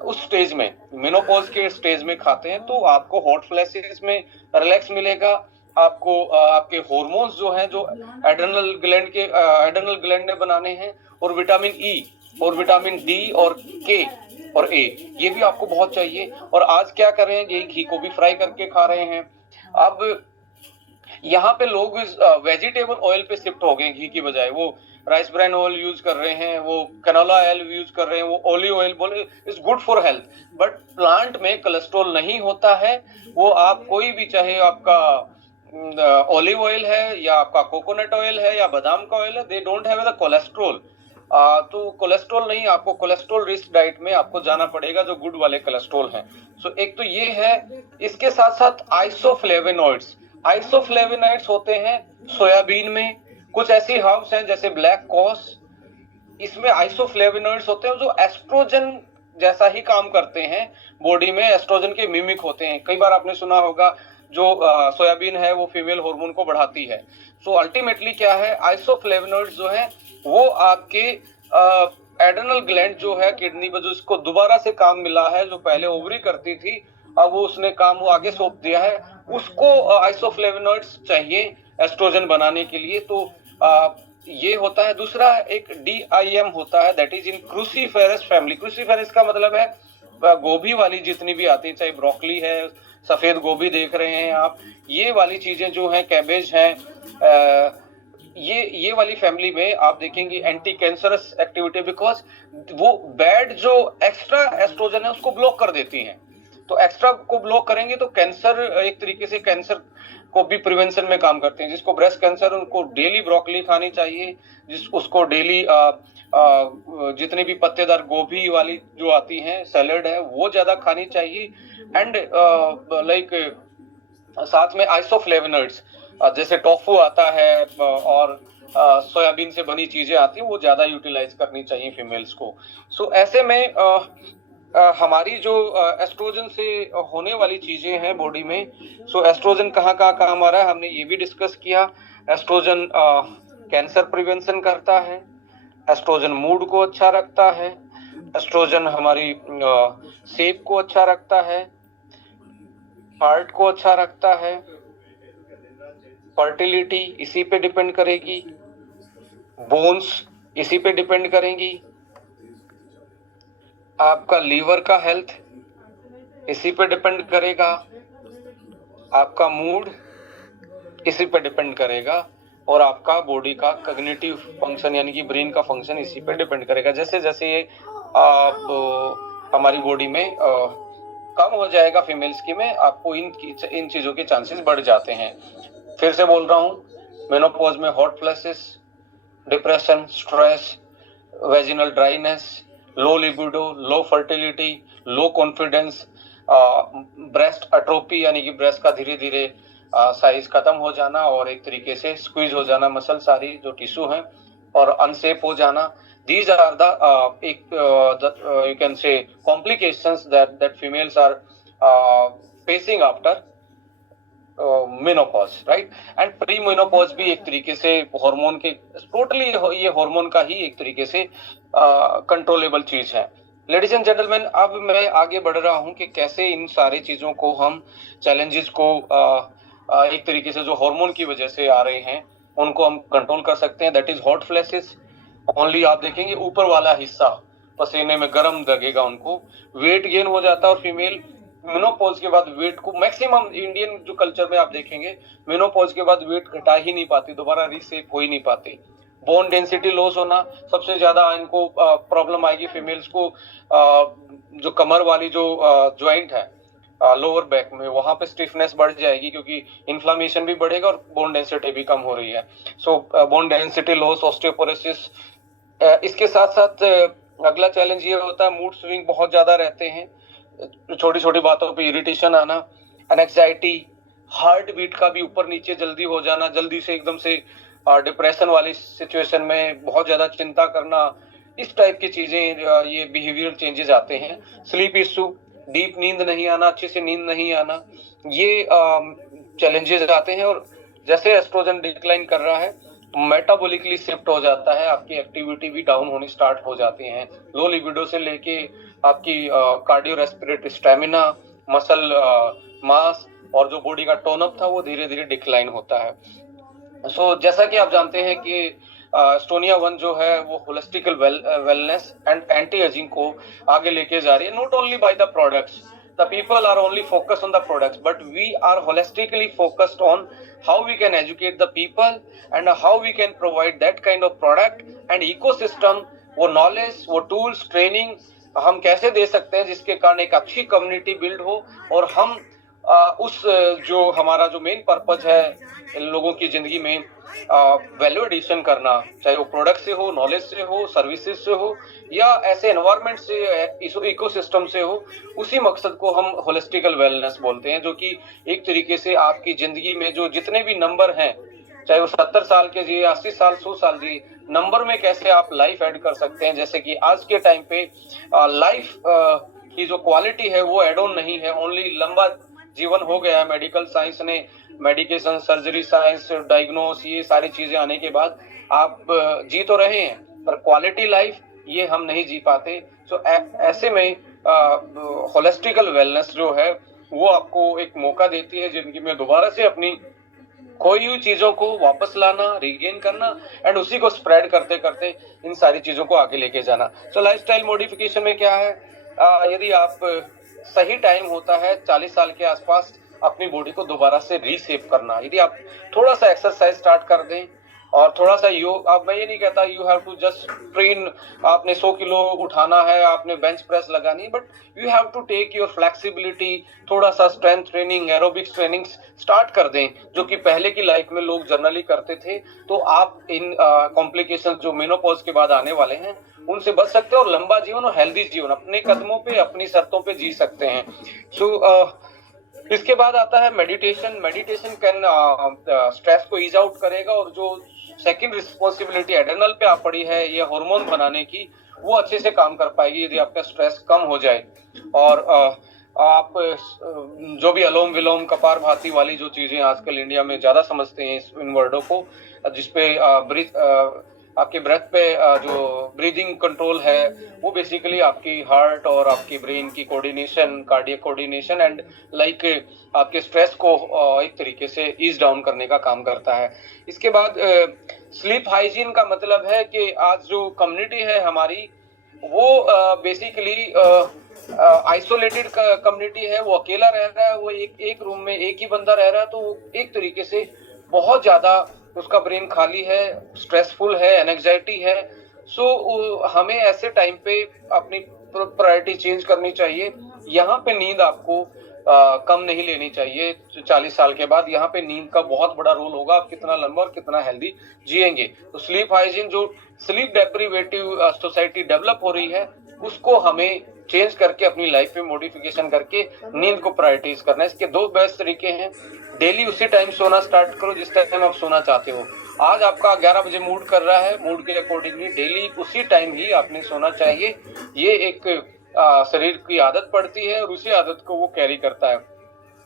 उस स्टेज में, मेनोपॉज के स्टेज में खाते हैं, तो आपको हॉट फ्लैशेस में रिलैक्स मिलेगा, आपको आपके हार्मोन्स जो हैं, जो एड्रेनल ग्लैंड ने बनाने हैं, और विटामिन ई और विटामिन डी और के और ए, ये भी आपको बहुत चाहिए। और आज क्या कर रहे हैं, ये घी को भी फ्राई करके खा रहे हैं। अब यहाँ पे लोग वेजिटेबल ऑयल पे शिफ्ट हो गए घी की बजाय, वो राइस ब्रान ऑयल यूज कर रहे हैं, वो कैनोला ऑयल यूज कर रहे हैं, वो ऑलिव ऑयल बोले is good for health, but plant में कोलेस्ट्रॉल नहीं होता है। वो आप कोई भी, चाहे आपका ऑलिव ऑयल है या आपका कोकोनट ऑयल है या बादाम का ऑयल है, they don't have the cholesterol. तो कोलेस्ट्रॉल नहीं, आपको कोलेस्ट्रॉल रिच डाइट में आपको जाना पड़ेगा जो गुड वाले कोलेस्ट्रॉल हैं। सो एक तो ये है, इसके साथ साथ आइसोफ्लेवोनॉइड्स। आइसोफ्लेवोनॉइड्स होते हैं सोयाबीन में, कुछ ऐसी हर्ब्स हैं जैसे ब्लैक कॉस, इसमें आइसोफ्लेवोनॉइड्स होते हैं जो एस्ट्रोजन जैसा ही काम करते हैं, बॉडी में एस्ट्रोजन के मिमिक होते हैं। कई बार आपने सुना होगा जो सोयाबीन है वो फीमेल हार्मोन को बढ़ाती है। सो अल्टीमेटली क्या है, आइसोफ्लेवोनॉइड्स जो है वो आपके एड्रेनल ग्लैंड जो है किडनी में, जो इसको दोबारा से काम मिला है, जो पहले ओवरी करती थी, अब वो उसने काम वो आगे सौंप दिया है, उसको आइसोफ्लेवोनॉइड्स चाहिए एस्ट्रोजन बनाने के लिए। तो ये होता है। दूसरा एक DIM होता है, that is in cruciferous family. Cruciferous का मतलब है गोभी वाली जितनी भी आती है, चाहे ब्रोकली है, सफेद गोभी देख रहे हैं आप, ये वाली चीजें जो है, कैबेज है, ये वाली फैमिली में आप देखेंगे एंटी कैंसरस एक्टिविटी, बिकॉज वो बैड जो एक्स्ट्रा एस्ट्रोजन है उसको ब्लॉक कर देती हैं। तो एक्स्ट्रा को ब्लॉक करेंगे तो कैंसर, एक तरीके से कैंसर को भी प्रिवेंशन में काम करते हैं। जिसको ब्रेस्ट कैंसर, उनको डेली ब्रोकली खानी चाहिए, उसको डेली जितनी भी पत्तेदार गोभी वाली जो आती हैं, सैलेड है, वो ज्यादा खानी चाहिए। एंड लाइक साथ में आइसोफ्लेवोनॉइड्स, जैसे टोफू आता है और सोयाबीन से बनी चीजें आती हैं, वो ज्यादा यूटिलाइज करनी चाहिए फीमेल्स को। सो ऐसे में हमारी जो एस्ट्रोजन से होने वाली चीजें हैं बॉडी में, सो एस्ट्रोजन कहाँ कहाँ काम आ रहा है हमने ये भी डिस्कस किया। एस्ट्रोजन कैंसर प्रिवेंशन करता है, एस्ट्रोजन मूड को अच्छा रखता है, एस्ट्रोजन हमारी शेप को अच्छा रखता है, हार्ट को अच्छा रखता है, फर्टिलिटी इसी पे डिपेंड करेगी, बोन्स इसी पे डिपेंड करेंगी, आपका लीवर का हेल्थ इसी पे डिपेंड करेगा, आपका मूड इसी पे डिपेंड करेगा, और आपका बॉडी का कॉग्निटिव फंक्शन यानी कि ब्रेन का फंक्शन इसी पे डिपेंड करेगा। जैसे जैसे ये हमारी बॉडी में कम हो जाएगा फीमेल्स की में, आपको इन चीजों के चांसेस बढ़ जाते हैं। फिर से बोल रहा हूँ, मेनोपॉज में hot flashes, depression, stress, vaginal dryness, low libido, लो fertility, low confidence, breast atrophy यानी कि ब्रेस्ट का धीरे धीरे साइज खत्म हो जाना और एक तरीके से स्क्वीज हो जाना, मसल सारी जो टिश्यू हैं और अनसेफ हो जाना, these are the you can say complications that females are facing after menopause, right. And pre menopause भी एक तरीके से हार्मोन के टोटली ये हार्मोन का ही एक तरीके से कंट्रोलेबल चीज है। लेडीज एंड जेंटलमैन, अब मैं आगे बढ़ रहा हूं कि कैसे इन सारी चीजों को हम चैलेंजेस को एक तरीके से जो हार्मोन की वजह से आ रहे हैं उनको हम कंट्रोल कर सकते हैं। That is hot flashes only. आप देखेंगे ऊपर वाला हिस्सा पसीने में गर्म लगेगा उनको, वेट गेन हो जाता है और फीमेल मेनोपॉज के बाद वेट को मैक्सिमम इंडियन जो कल्चर में आप देखेंगे मेनोपॉज के बाद वेट घटा ही नहीं पाती, दोबारा रीसेप हो ही नहीं पाती। बोन डेंसिटी लॉस होना सबसे ज्यादा इनको प्रॉब्लम आएगी फीमेल्स को। जो कमर वाली जो ज्वाइंट है लोअर बैक में, वहां पे स्टिफनेस बढ़ जाएगी क्योंकि इन्फ्लामेशन भी बढ़ेगा और बोन डेंसिटी भी कम हो रही है। सो बोन डेंसिटी लॉस, ऑस्टियोपोरोसिस। इसके साथ साथ अगला चैलेंज ये होता है मूड स्विंग बहुत ज्यादा रहते हैं, छोटी छोटी बातों पे इरिटेशन आना, एंग्जाइटी, हार्ट बीट का भी ऊपर नीचे जल्दी हो जाना, जल्दी से एकदम से डिप्रेशन वाली सिचुएशन में बहुत ज्यादा चिंता करना, इस टाइप की चीजें ये बिहेवियर चेंजेस आते हैं। स्लीप इश्यू, डीप नींद नहीं आना, अच्छे से नींद नहीं आना, ये चैलेंजेस आते हैं। और जैसे एस्ट्रोजन डिक्लाइन कर रहा है मेटाबॉलिकली शिफ्ट हो जाता है, आपकी एक्टिविटी भी डाउन होनी स्टार्ट हो जाती है। लो लिबिडो से लेके आपकी cardio respiratory stamina, muscle mass और जो बॉडी का टोन अप था वो धीरे धीरे डिक्लाइन होता है। सो जैसा कि आप जानते हैं कि एस्टोनिया 1 जो है वो होलिस्टिकल वेलनेस एंड एंटी एजिंग को आगे लेके जा रही है। Not only by the products, the people are only focused on the products, but we are holistically focused on how we can educate the people and how we can provide that kind of product and ecosystem, वो knowledge, वो tools, training हम कैसे दे सकते हैं जिसके कारण एक अच्छी कम्युनिटी बिल्ड हो और हम उस जो हमारा जो मेन पर्पज है इन लोगों की जिंदगी में वैल्यू एडिशन करना, चाहे वो प्रोडक्ट से हो, नॉलेज से हो, सर्विसेज से हो या ऐसे एनवायरनमेंट से, इकोसिस्टम से हो, उसी मकसद को हम होलिस्टिकल वेलनेस बोलते हैं। जो कि एक तरीके से आपकी जिंदगी में जो जितने भी नंबर हैं, चाहे वो 70 साल के जिए, 80 साल, 100 साल जिए, नंबर में कैसे आप लाइफ ऐड कर सकते हैं। जैसे कि आज के टाइम पे लाइफ की जो क्वालिटी है वो एड ऑन नहीं है, ओनली लंबा जीवन हो गया है। मेडिकल साइंस ने मेडिकेशन, सर्जरी साइंस, डायग्नोस, ये सारी चीजें आने के बाद आप जी तो रहे हैं पर क्वालिटी लाइफ ये हम नहीं जी पाते। सो ऐसे में होलिस्टिकल वेलनेस जो है वो आपको एक मौका देती है जिंदगी में दोबारा से अपनी खोई हुई चीजों को वापस लाना, रिगेन करना एंड उसी को स्प्रेड करते करते इन सारी चीजों को आगे लेके जाना। सो लाइफस्टाइल मॉडिफिकेशन में क्या है, यदि आप सही टाइम होता है 40 साल के आसपास अपनी बॉडी को दोबारा से रीसेप करना। यदि आप थोड़ा सा एक्सरसाइज स्टार्ट कर दें और थोड़ा सा योग, अब मैं ये नहीं कहता you have to just train, आपने 100 किलो उठाना है, आपने बेंच प्रेस लगानी है, but you have to take your flexibility, थोड़ा सा strength training, aerobics training start कर दें, जो कि पहले की लाइफ में लोग जनरली करते थे। तो आप इन कॉम्प्लिकेशन जो मेनोपॉज के बाद आने वाले हैं उनसे बच सकते हैं और लंबा जीवन और हेल्दी जीवन अपने कदमों पे, अपनी शर्तों पे जी सकते हैं। सो इसके बाद आता है मेडिटेशन। मेडिटेशन कैन स्ट्रेस को ईज आउट करेगा और जो सेकंड रिस्पॉन्सिबिलिटी एड्रेनल पे आ पड़ी है ये हार्मोन बनाने की, वो अच्छे से काम कर पाएगी यदि आपका स्ट्रेस कम हो जाए। और आप जो भी अलोम विलोम कपारभाति वाली जो चीजें आजकल इंडिया में ज्यादा समझते हैं इन वर्डों को, जिसपे आपके ब्रेथ पे जो ब्रीदिंग कंट्रोल है वो बेसिकली आपकी हार्ट और आपकी ब्रेन की coordination, cardiac coordination and like आपके स्ट्रेस को एक तरीके से ईज डाउन करने का काम करता है। इसके बाद स्लीप हाइजीन का मतलब है कि आज जो कम्युनिटी है हमारी वो बेसिकली आइसोलेटेड कम्युनिटी है, वो अकेला रह रहा है, वो एक रूम में एक ही बंदा रह रहा है, तो एक तरीके से बहुत ज्यादा उसका ब्रेन खाली है, स्ट्रेसफुल है, एंग्जाइटी है। सो हमें ऐसे टाइम पे अपनी प्रायोरिटी चेंज करनी चाहिए। यहाँ पे नींद आपको कम नहीं लेनी चाहिए। 40 साल के बाद यहाँ पे नींद का बहुत बड़ा रोल होगा, आप कितना लंबा और कितना हेल्दी जिएंगे। तो स्लीप हाइजीन, जो स्लीप डेप्रिवेटिव सोसाइटी डेवलप हो रही है, उसको हमें चेंज करके अपनी लाइफ में मॉडिफिकेशन करके नींद को प्रायोरिटाइज करना है। इसके दो बेस्ट तरीके हैं। डेली उसी टाइम सोना स्टार्ट करो जिस टाइम आप सोना चाहते हो। आज आपका 11 बजे मूड कर रहा है, मूड के अकॉर्डिंगली डेली उसी टाइम ही आपने सोना चाहिए। ये एक शरीर की आदत पड़ती है और उसी आदत को वो कैरी करता है।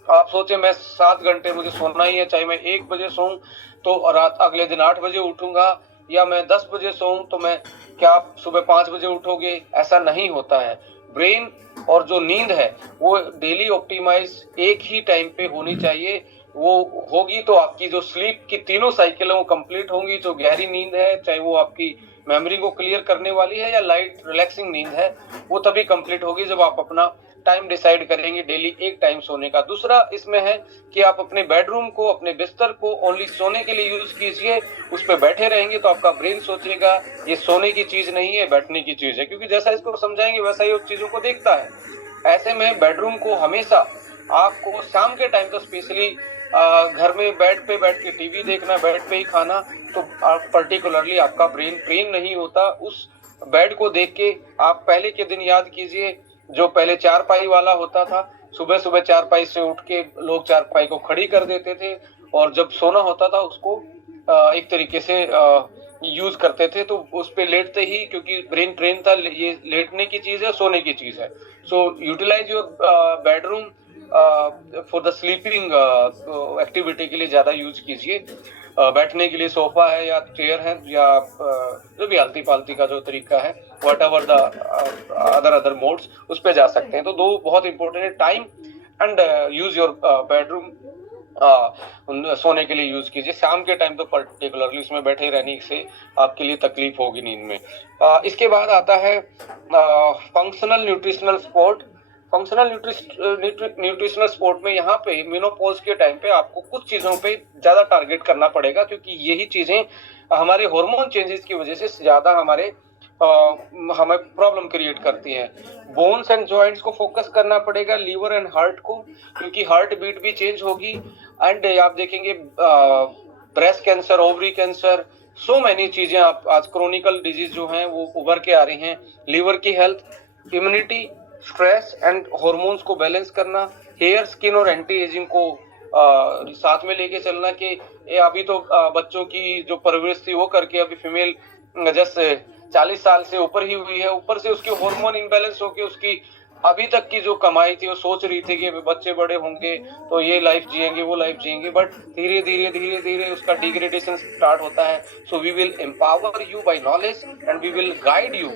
आप सोचे मैं 7 घंटे मुझे सोना ही है, चाहे मैं 1 बजे सोऊं तो रात अगले दिन 8 बजे उठूंगा, या मैं 10 बजे सोऊं तो मैं क्या आप सुबह 5 बजे उठोगे? ऐसा नहीं होता है। ब्रेन और जो नींद है वो डेली ऑप्टिमाइज एक ही टाइम पे होनी चाहिए। वो होगी तो आपकी जो स्लीप की तीनों साइकिल है वो कंप्लीट होंगी। जो गहरी नींद है, चाहे वो आपकी मेमोरी को क्लियर करने वाली है या लाइट रिलैक्सिंग नींद है, वो तभी कंप्लीट होगी जब आप अपना टाइम डिसाइड करेंगे डेली एक टाइम सोने का। दूसरा इसमें है कि आप अपने बेडरूम को, अपने बिस्तर को ओनली सोने के लिए यूज कीजिए। उस पर बैठे रहेंगे तो आपका ब्रेन सोचेगा ये सोने की चीज नहीं है, बैठने की चीज है, क्योंकि जैसा इसको समझाएंगे वैसा ही उस चीजों को देखता है। ऐसे में बेडरूम को हमेशा आपको शाम के टाइम तो स्पेशली घर में बेड पे बैठ के टीवी देखना, बेड पे ही खाना, तो पर्टिकुलरली आपका ब्रेन ट्रेन नहीं होता उस बेड को देख के। आप पहले के दिन याद कीजिए, जो पहले चारपाई वाला होता था, सुबह सुबह चारपाई से उठ के लोग चारपाई को खड़ी कर देते थे और जब सोना होता था उसको एक तरीके से यूज करते थे, तो उस पे लेटते ही, क्योंकि ब्रेन ट्रेन था ये लेटने की चीज है, सोने की चीज है। So utilise your bedroom for the sleeping activity के लिए ज्यादा यूज कीजिए। बैठने के लिए सोफा है या चेयर है या जो भी आलती पालती का जो तरीका है, what ever the other modes, उस पे जा सकते हैं। तो दो बहुत इंपॉर्टेंट है, time and use your bedroom. सोने के लिए यूज कीजिए। शाम के टाइम तो पर्टिकुलरली उसमें बैठे रहने से आपके लिए तकलीफ होगी नींद में। इसके बाद आता है functional nutritional support. Functional nutritional support में यहाँ पे मेनोपॉज के टाइम पे आपको कुछ चीजों पे ज्यादा टारगेट करना पड़ेगा, क्योंकि यही चीजें हमारे हार्मोन चेंजेस की वजह से ज्यादा हमें प्रॉब्लम क्रिएट करती है। बोन्स एंड जॉइंट्स को फोकस करना पड़ेगा, लीवर एंड हार्ट को, क्योंकि हार्ट बीट भी चेंज होगी। एंड आप देखेंगे breast cancer, ovary cancer, so many चीजें आप आज क्रोनिकल डिजीज जो हैं वो उभर के आ रही हैं। लीवर की health, immunity, stress and hormones को बैलेंस करना, हेयर, स्किन और एंटी एजिंग को साथ में लेके चलना। कि अभी तो बच्चों की जो परवरिश थी वो करके अभी फीमेल जैसे 40 साल से ऊपर ही हुई है, ऊपर से उसके हार्मोन इम्बैलेंस होके उसकी अभी तक की जो कमाई थी वो सोच रही थी कि बच्चे बड़े होंगे तो ये लाइफ जिएंगे, वो लाइफ जिएंगे, बट धीरे धीरे धीरे धीरे उसका डिग्रेडेशन स्टार्ट होता है। So we will empower you by knowledge and we will guide you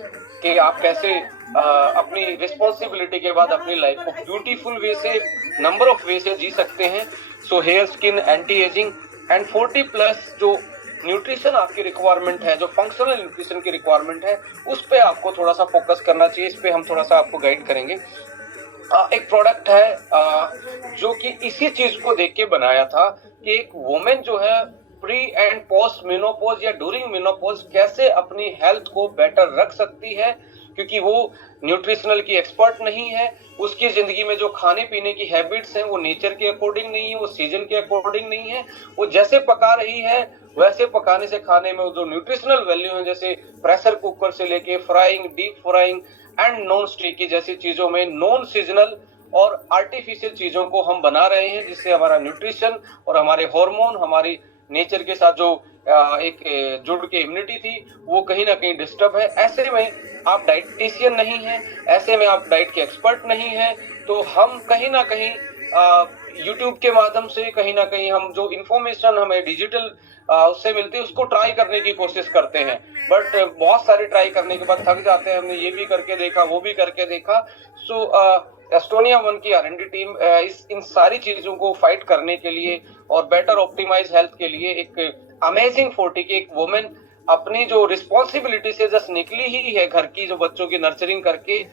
कि आप कैसे अपनी रिस्पॉन्सिबिलिटी के बाद अपनी लाइफ को ब्यूटीफुल वे से, नंबर ऑफ वे से जी सकते हैं। So here, skin, anti ageing and 40+ जो न्यूट्रिशन आपकी रिक्वायरमेंट है, जो फंक्शनल न्यूट्रिशन की रिक्वायरमेंट है, उस पे आपको थोड़ा सा फोकस करना चाहिए। इस पे हम थोड़ा सा आपको गाइड करेंगे। एक प्रोडक्ट है जो कि इसी चीज को देख के बनाया था कि एक वुमेन जो है प्री एंड पोस्ट मेनोपॉज या ड्यूरिंग मेनोपॉज कैसे अपनी हेल्थ को बेटर रख सकती है, क्योंकि वो न्यूट्रिशनल की एक्सपर्ट नहीं है। उसकी जिंदगी में जो खाने पीने की हैबिट्स हैं वो नेचर के अकॉर्डिंग नहीं है, वो सीजन के अकॉर्डिंग नहीं है। वो जैसे पका रही है वैसे पकाने से खाने में जो न्यूट्रिशनल वैल्यू है, जैसे प्रेशर कुकर से लेके frying, deep frying and non sticky जैसी चीजों में नॉन सीजनल और आर्टिफिशियल चीजों को हम बना रहे हैं, जिससे हमारा न्यूट्रिशन और हमारे हार्मोन, हमारी नेचर के साथ जो एक जुड़ के इम्यूनिटी थी वो कहीं ना कहीं डिस्टर्ब है। ऐसे में आप डाइटिशियन नहीं हैं, ऐसे में आप डाइट के एक्सपर्ट नहीं हैं, तो हम कहीं ना कहीं यूट्यूब के माध्यम से कहीं ना कहीं हम जो इन्फॉर्मेशन हमें डिजिटल उससे मिलती है उसको ट्राई करने की कोशिश करते हैं, बट बहुत सारे ट्राई करने के बाद थक जाते हैं। हमने ये भी करके देखा, वो भी करके देखा। सो एस्टोनिया वन की R&D टीम इन सारी चीजों को फाइट करने के लिए और बेटर ऑप्टिमाइज हेल्थ के लिए एक अमेजिंग 40 की एक वुमेन अपनी जो रिस्पॉन्सिबिलिटी से जस्ट निकली ही है घर की, जो बच्चों की नर्चरिंग करके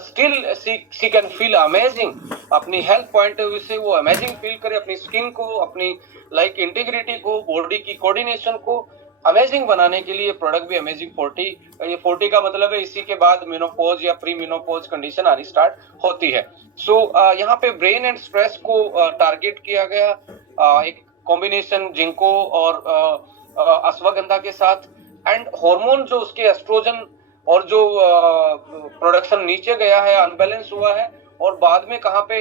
still she can feel amazing. अपनी हेल्थ पॉइंट ऑफ व्यू से वो अमेजिंग फील करे, अपनी स्किन को, अपनी लाइक इंटीग्रिटी को, बॉडी की कोऑर्डिनेशन को अमेजिंग बनाने के लिए प्रोडक्ट भी अमेजिंग 40। ये 40 का मतलब है इसी के बाद मेनोपॉज या प्री मेनोपॉज कंडीशन आनी स्टार्ट होती है। सो यहाँ पे ब्रेन एंड स्ट्रेस को टारगेट किया गया, एक कॉम्बिनेशन जिंको और अश्वगंधा के साथ, एंड हार्मोन जो उसके एस्ट्रोजन और जो प्रोडक्शन नीचे गया है, अनबैलेंस हुआ है और बाद में कहाँ पे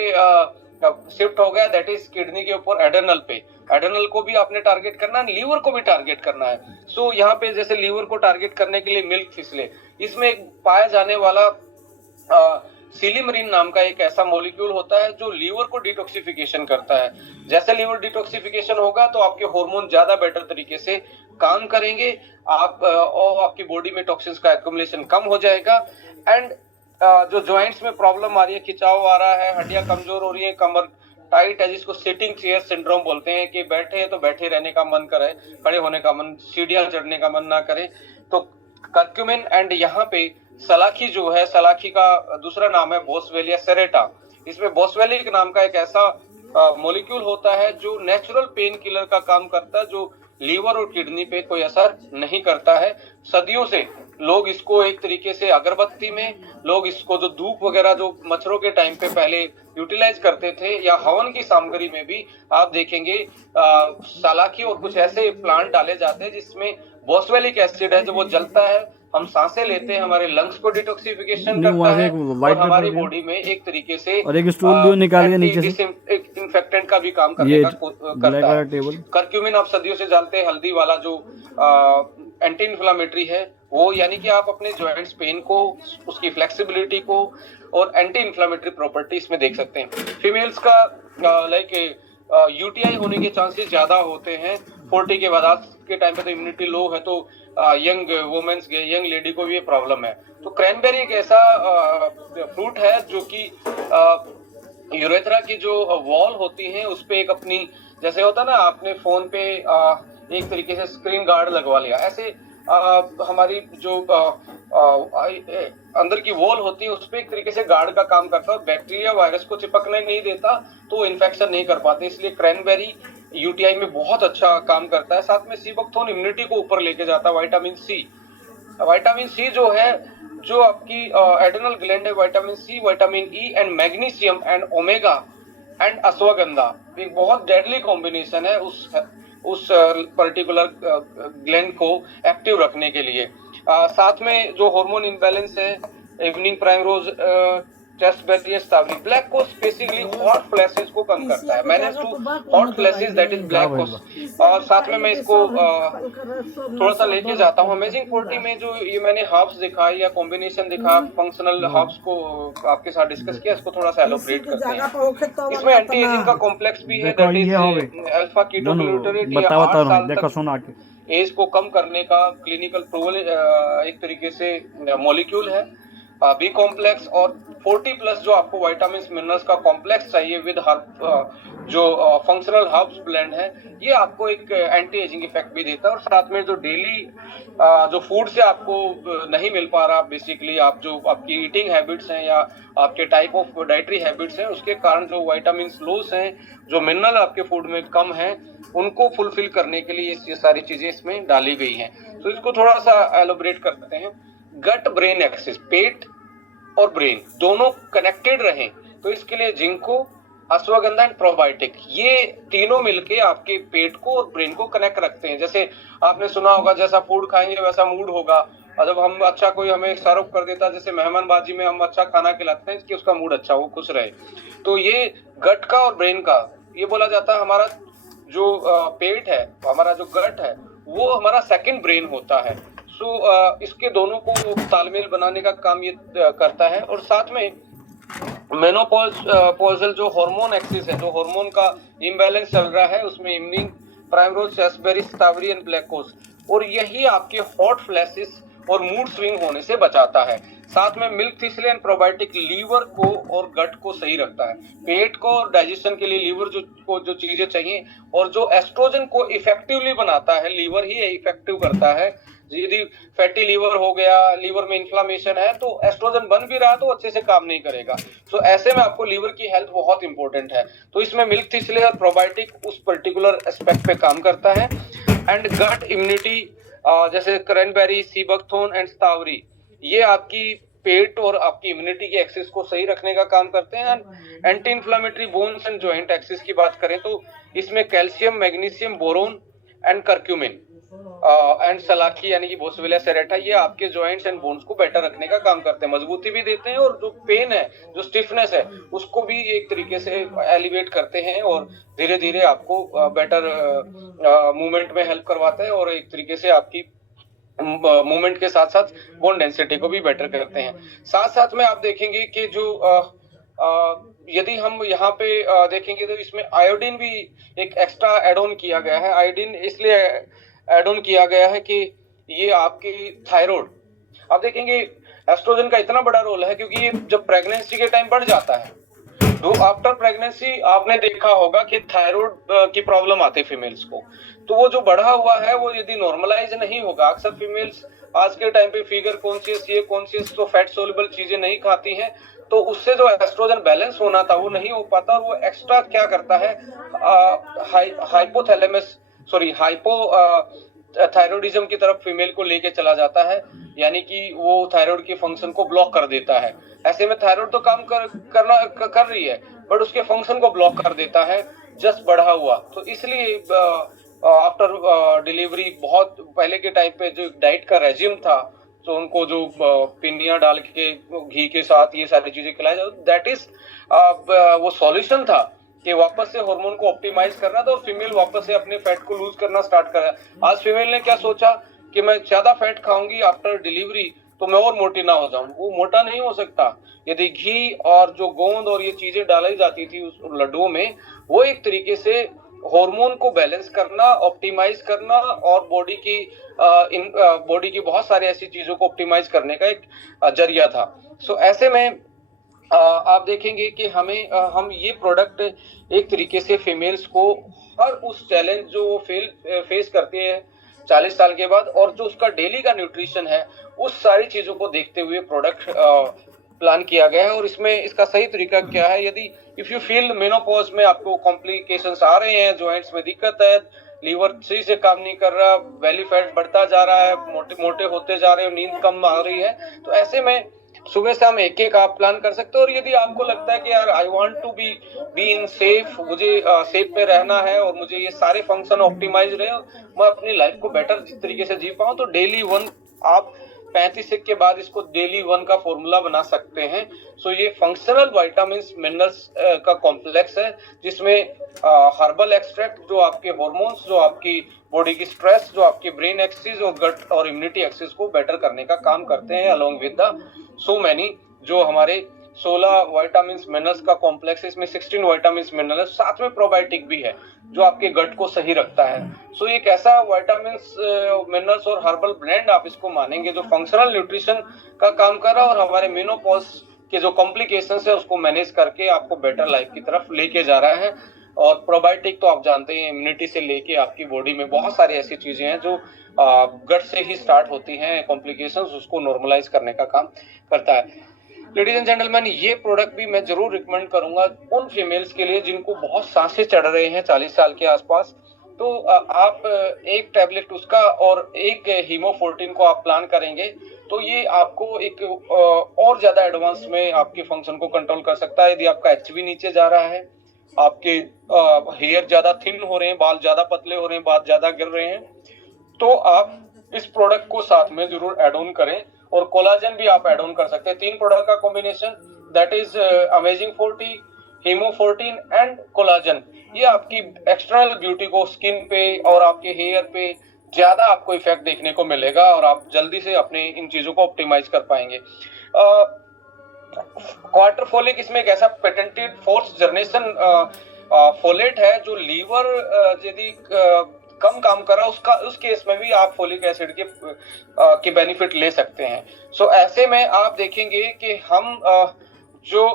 शिफ्ट हो गया, दैट इज किडनी के ऊपर, एडर्नल पे। एडर्नल को भी आपने टारगेट करना है, लीवर को भी टारगेट करना है। सो यहाँ पे जैसे लीवर को टारगेट करने के लिए मिल्क फिसले, इसमें एक पाया जाने वाला सिलिमरीन नाम का एक ऐसा मॉलिक्यूल होता है जो लीवर को डिटॉक्सिफिकेशन करता है। जैसे लीवर डिटॉक्सिफिकेशन होगा तो आपके हार्मोन ज्यादा बेटर तरीके से काम करेंगे, आप और आपकी बॉडी में टॉक्सिन्स का एक्युमुलेशन कम हो जाएगा। एंड जो जॉइंट्स में प्रॉब्लम आ रही है, खिंचाव आ रहा है, हड्डियां कमजोर हो रही है, कमर टाइट है, जिसको सिटिंग चेयर सिंड्रोम बोलते हैं कि बैठे हैं तो बैठे रहने का मन करे, खड़े होने का मन, सीढ़ियां चढ़ने का मन ना करे, तो कर्क्यूमिन। एंड यहाँ पे सलाखी जो है, सलाखी का दूसरा नाम है बोसवेलिया सेरेटा। इसमें बोसवेलिक नाम का एक ऐसा मॉलिक्यूल होता है जो नेचुरल पेन किलर का काम करता है, जो लीवर और किडनी पे कोई असर नहीं करता है। सदियों से लोग इसको एक तरीके से अगरबत्ती में, लोग इसको जो धूप वगैरह जो मच्छरों के टाइम पे पहले यूटिलाइज करते थे, या हवन की सामग्री में भी आप देखेंगे सलाखी और कुछ ऐसे प्लांट डाले जाते हैं जिसमें बोसवेलिक एसिड है, जो वो जलता है, हम सांसें लेते हैं, हमारे लंग्स को डिटॉक्सिफिकेशन करता है और हमारी बॉडी में एक तरीके से और एक स्टूल भी निकालिए नीचे से, इन्फेक्टेंट का भी काम करने का करता है। कर्क्यूमिन आप सदियों से जानते हैं, हल्दी वाला जो एंटी इन्फ्लामेटरी है वो, यानी कि आप अपने जॉइंट्स पेन को, उसकी फ्लेक्सिबिलिटी को और एंटी इन्फ्लामेटरी प्रॉपर्टी इसमें देख सकते हैं। फीमेल्स का लाइक यूटीआई होने के चांसेस ज्यादा होते हैं 40 के बाद। आज के टाइम पे तो इम्यूनिटी लो है, तो यंग वुमेन्स, यंग लेडी को भी ये प्रॉब्लम है। तो क्रैनबेरी एक ऐसा फ्रूट है जो कि यूरेथ्रा की जो वॉल होती है उस पे एक अपनी, जैसे होता ना आपने फोन पे एक तरीके से स्क्रीन गार्ड लगवा लिया, ऐसे हमारी जो अंदर की वॉल होती है उस पे एक तरीके से गार्ड का काम करता है, बैक्टीरिया वायरस को चिपकने नहीं देता, तो इन्फेक्शन नहीं कर पाते। इसलिए क्रैनबेरी यूटीआई में बहुत अच्छा काम करता है। साथ में सीबकथोर्न इम्यूनिटी को ऊपर लेके जाता है। विटामिन सी जो है, जो आपकी एड्रेनल ग्लैंड है, vitamin C, vitamin E and magnesium and omega and ashwagandha, एक बहुत डेडली कॉम्बिनेशन है उस पर्टिकुलर ग्लैंड को एक्टिव रखने के लिए। साथ में जो हार्मोन इम्बैलेंस है, evening primrose, chasteberries, shatavari, black cohosh basically hot flashes को कम करता है, manage to hot flashes, that is black cohosh. और साथ में मैं इसको थोड़ा सा लेके जाता हूँ। अमेजिंग 40 में जो ये मैंने हर्ब्स दिखाई या कॉम्बिनेशन दिखा, फंक्शनल हर्ब्स को आपके साथ डिस्कस किया, इसको थोड़ा सा एलोबरेट करते हैं। इसमें एंटी एजिंग का कॉम्प्लेक्स भी है, दैट इज अल्फा कीटोग्लूटारेट, ये 8 साल तक एज को कम करने का क्लिनिकल प्रूवल एक तरीके से मॉलिक्यूल है। बी कॉम्प्लेक्स और 40 प्लस जो आपको विटामिन मिनरल्स का कॉम्प्लेक्स चाहिए विद हर्ब, जो फंक्शनल हर्ब्स ब्लेंड है, ये आपको एक एंटी एजिंग इफेक्ट भी देता है। और साथ में जो डेली जो फूड से आपको नहीं मिल पा रहा, बेसिकली आप जो आपकी ईटिंग हैबिट्स हैं या आपके टाइप ऑफ डाइटरी हैबिट्स हैं, उसके कारण जो विटामिन लॉस हैं, जो मिनरल आपके फूड में कम है, उनको फुलफिल करने के लिए ये सारी चीजें इसमें डाली गई हैं। तो इसको थोड़ा सा एलोबरेट करते हैं। गट ब्रेन एक्सिस, पेट और ब्रेन दोनों कनेक्टेड रहें, तो इसके लिए जिंको, अश्वगंधा एंड प्रोबायोटिक, ये तीनों मिलके आपके पेट को और ब्रेन को कनेक्ट रखते हैं। जैसे आपने सुना होगा, जैसा फूड खाएंगे वैसा मूड होगा, और जब हम अच्छा कोई हमें सर्व कर देता, जैसे मेहमानबाजी में हम अच्छा खाना खिलाते हैं कि उसका मूड अच्छा हो, खुश रहे। तो ये गट का और ब्रेन का, ये बोला जाता है हमारा जो पेट है, हमारा जो गट है, वो हमारा सेकंड ब्रेन होता है। सो इसके दोनों को तालमेल बनाने का काम ये करता है। और साथ में मेनोपॉजल जो हार्मोन एक्सिस है, जो हार्मोन का इम्बैलेंस चल रहा है, उसमें evening primrose, chasteberry, shatavari and black cohosh, और यही आपके हॉट फ्लैशेस और मूड स्विंग होने से बचाता है। साथ में milk thistle and probiotic liver को और गट को सही रखता है, पेट को और डाइजेशन के लिए लीवर को जो चीजें चाहिए, और जो एस्ट्रोजन को इफेक्टिवली बनाता है, लीवर ही इफेक्टिव करता है। यदि फैटी लीवर हो गया, लीवर में इन्फ्लामेशन है, तो एस्ट्रोजन बन भी रहा तो अच्छे से काम नहीं करेगा। सो ऐसे में आपको लीवर की हेल्थ बहुत इंपॉर्टेंट है। तो इसमें मिल्क थिस्ले और प्रोबायोटिक उस पर्टिकुलर एस्पेक्ट पे काम करता है। एंड गट इम्यूनिटी, जैसे क्रैनबेरी, सीबकथोर्न एंड स्टावरी, ये आपकी पेट और आपकी इम्यूनिटी की एक्सिस को सही रखने का काम करते हैं। Anti inflammatory bones and joint axis की बात करें तो इसमें calcium, magnesium, boron and curcumin, and shallaki यानी कि बोसवेलिया सेरेटा, ये आपके जॉइंट्स एंड बोन्स को बेटर रखने का काम करते हैं, मजबूती भी देते हैं और जो पेन है, जो स्टिफनेस है, उसको भी एक तरीके से एलिवेट करते हैं और धीरे धीरे आपको बेटर मूवमेंट में हेल्प करवाते हैं और एक तरीके से आपकी मूवमेंट के साथ साथ बोन डेंसिटी को भी बेटर करते हैं। साथ साथ में आप देखेंगे कि जो यदि हम यहाँ पे देखेंगे तो इसमें आयोडीन भी एक एक्स्ट्रा एड ऑन किया गया है। आयोडीन इसलिए एड ऑन किया गया है कि ये आपकी थायराइड, आप देखेंगे एस्ट्रोजन का इतना बड़ा रोल है क्योंकि ये जब प्रेगनेंसी के टाइम बढ़ जाता है तो आफ्टर प्रेगनेंसी आपने देखा होगा कि थायराइड की प्रॉब्लम आती है फीमेल्स को, तो वो जो बढ़ा हुआ है वो यदि नॉर्मलाइज नहीं होगा, अक्सर फीमेल्स आज के टाइम पे फिगर कॉन्शियस, ये कॉन्शियस तो फैट सोल्युबल चीजें नहीं खाती हैं, तो उससे जो एस्ट्रोजन बैलेंस होना था वो नहीं हो पाता और वो एक्स्ट्रा क्या करता है, हाइपोथैलेमस सॉरी हाइपो थायराइडिज्म की तरफ फीमेल को लेके चला जाता है, यानी कि वो थायराइड के फंक्शन को ब्लॉक कर देता है। ऐसे में थायराइड तो काम कर रही है बट उसके फंक्शन को ब्लॉक कर देता है जस्ट बढ़ा हुआ। तो इसलिए आफ्टर डिलीवरी बहुत पहले के टाइम पे जो डाइट का रेजिम था, तो उनको जो पिंडियां डाल के घी के साथ ये सारी चीजें खिलाई जाती, दैट इज वो सॉल्यूशन था कि वापस से हार्मोन को ऑप्टिमाइज करना था और फीमेल वापस से अपने फैट को लूज करना स्टार्ट करा। आज फीमेल ने क्या सोचा कि मैं ज्यादा फैट खाऊंगी आफ्टर डिलीवरी तो मैं और मोटी ना हो जाऊं, वो मोटा नहीं हो सकता। यदि घी और जो गोंद और ये चीजें डाली जाती थी उस लड्डुओं में, वो एक तरीके से हार्मोन को बैलेंस करना, ऑप्टिमाइज करना और बॉडी की बहुत सारी ऐसी चीजों को ऑप्टिमाइज करने का एक जरिया था। सो ऐसे में आप देखेंगे कि हम ये प्रोडक्ट एक तरीके से फीमेल्स को हर उस चैलेंज जो वो फेस करती है 40 साल के बाद और जो उसका डेली का न्यूट्रिशन है, उस सारी चीजों को देखते हुए प्रोडक्ट प्लान किया गया है। और इसमें इसका सही तरीका क्या है, यदि इफ यू फील मेनोपॉज में आपको कॉम्प्लिकेशंस आ रहे हैं, जॉइंट्स में दिक्कत है, लीवर सही से काम नहीं कर रहा, बेली फैट बढ़ता जा रहा है, मोटे होते जा रहे हो, नींद कम आ रही है, तो ऐसे में सुबह शाम एक आप प्लान कर सकते हो। और यदि आपको लगता है कि यार I want to be in safe, मुझे सेफ में रहना है और मुझे ये सारे फंक्शन ऑप्टिमाइज रहे, मैं अपनी लाइफ को बेटर तरीके से जी पाऊं, तो डेली वन आप 35 के बाद इसको डेली वन का फॉर्मूला बना सकते हैं। सो ये फंक्शनल विटामिन मिनरल्स का कॉम्प्लेक्स है जिसमें हर्बल एक्सट्रैक्ट जो आपके हार्मोन्स, जो आपकी बॉडी की स्ट्रेस, जो आपके ब्रेन एक्सिस और गट और इम्यूनिटी एक्सिस को बेटर करने का काम करते हैं, along with the so many जो हमारे 16 विटामिन मिनरल्स का कॉम्प्लेक्स है। इसमें 16 विटामिन मिनरल, साथ में प्रोबायोटिक भी है जो आपके गट को सही रखता है। सो एक ऐसा विटामिन मिनरल्स और हर्बल ब्लेंड आप इसको मानेंगे जो फंक्शनल न्यूट्रिशन का काम कर रहा है और हमारे मेनोपॉज के जो कॉम्प्लिकेशंस है उसको मैनेज करके आपको बेटर लाइफ की तरफ लेके जा रहा है। और प्रोबायोटिक तो आप जानते हैं, इम्यूनिटी से लेके आपकी बॉडी में बहुत सारी ऐसी चीजें हैं जो गट से ही स्टार्ट होती हैं, कॉम्प्लिकेशंस उसको नॉर्मलाइज करने का काम करता है। लेडीज एंड जेंटलमैन, ये प्रोडक्ट भी मैं जरूर रिकमेंड करूंगा उन फीमेल्स के लिए जिनको बहुत सांसें चढ़ रहे हैं 40 साल के आसपास, तो आप एक टैबलेट उसका और एक हीमो14 को आप प्लान करेंगे तो ये आपको एक और ज्यादा एडवांस में आपके फंक्शन को कंट्रोल कर सकता है। यदि आपका एचबी नीचे जा रहा है, आपके हेयर ज्यादा थिन हो रहे हैं, बाल ज्यादा पतले हो रहे हैं, बाल ज्यादा गिर रहे हैं, तो आप इस प्रोडक्ट को साथ में जरूर ऐड ऑन करें। और कोलाजन भी आप ऐड ऑन कर सकते हैं। 3 प्रोडक्ट का कॉम्बिनेशन, दैट इज अमेजिंग 40, हीमो14 एंड कोलाजन, ये आपकी एक्सटर्नल ब्यूटी को, स्किन पे और आपके हेयर पे ज्यादा आपको इफेक्ट देखने को मिलेगा और आप जल्दी से अपने इन चीजों को ऑप्टिमाइज कर पाएंगे। क्वार्टर फोलिक इसमें एक ऐसा पेटेंटेड 4th जनरेशन फोलेट है जो लीवर यदि कम काम कर रहा उसका, उस केस में भी आप फोलिक एसिड के बेनिफिट ले सकते हैं। सो ऐसे में आप देखेंगे कि हम जो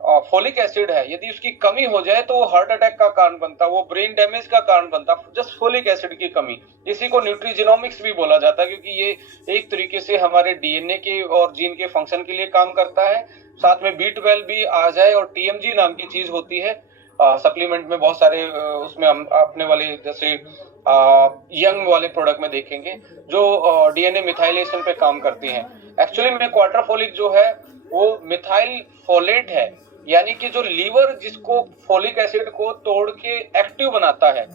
फोलिक एसिड है, यदि उसकी कमी हो जाए तो वो हार्ट अटैक का कारण बनता, वो ब्रेन डैमेज का कारण बनता, जस्ट फोलिक एसिड की कमी। इसी को न्यूट्रीजिनोमिक्स भी बोला जाता है क्योंकि ये एक तरीके से हमारे डीएनए के और जीन के फंक्शन के लिए काम करता है। साथ में B12 भी आ जाए और TMG नाम की चीज होती है सप्लीमेंट में, बहुत सारे उसमें हम अपने वाले जैसे यंग वाले प्रोडक्ट में देखेंगे जो डीएनए मिथाइलेशन पे काम करती हैं। एक्चुअली में क्वार्टर फोलिक जो है वो मिथाइल फोलेट है, यानी कि जो लीवर जिसको फोलिक एसिड को तोड़ के एक्टिव बनाता है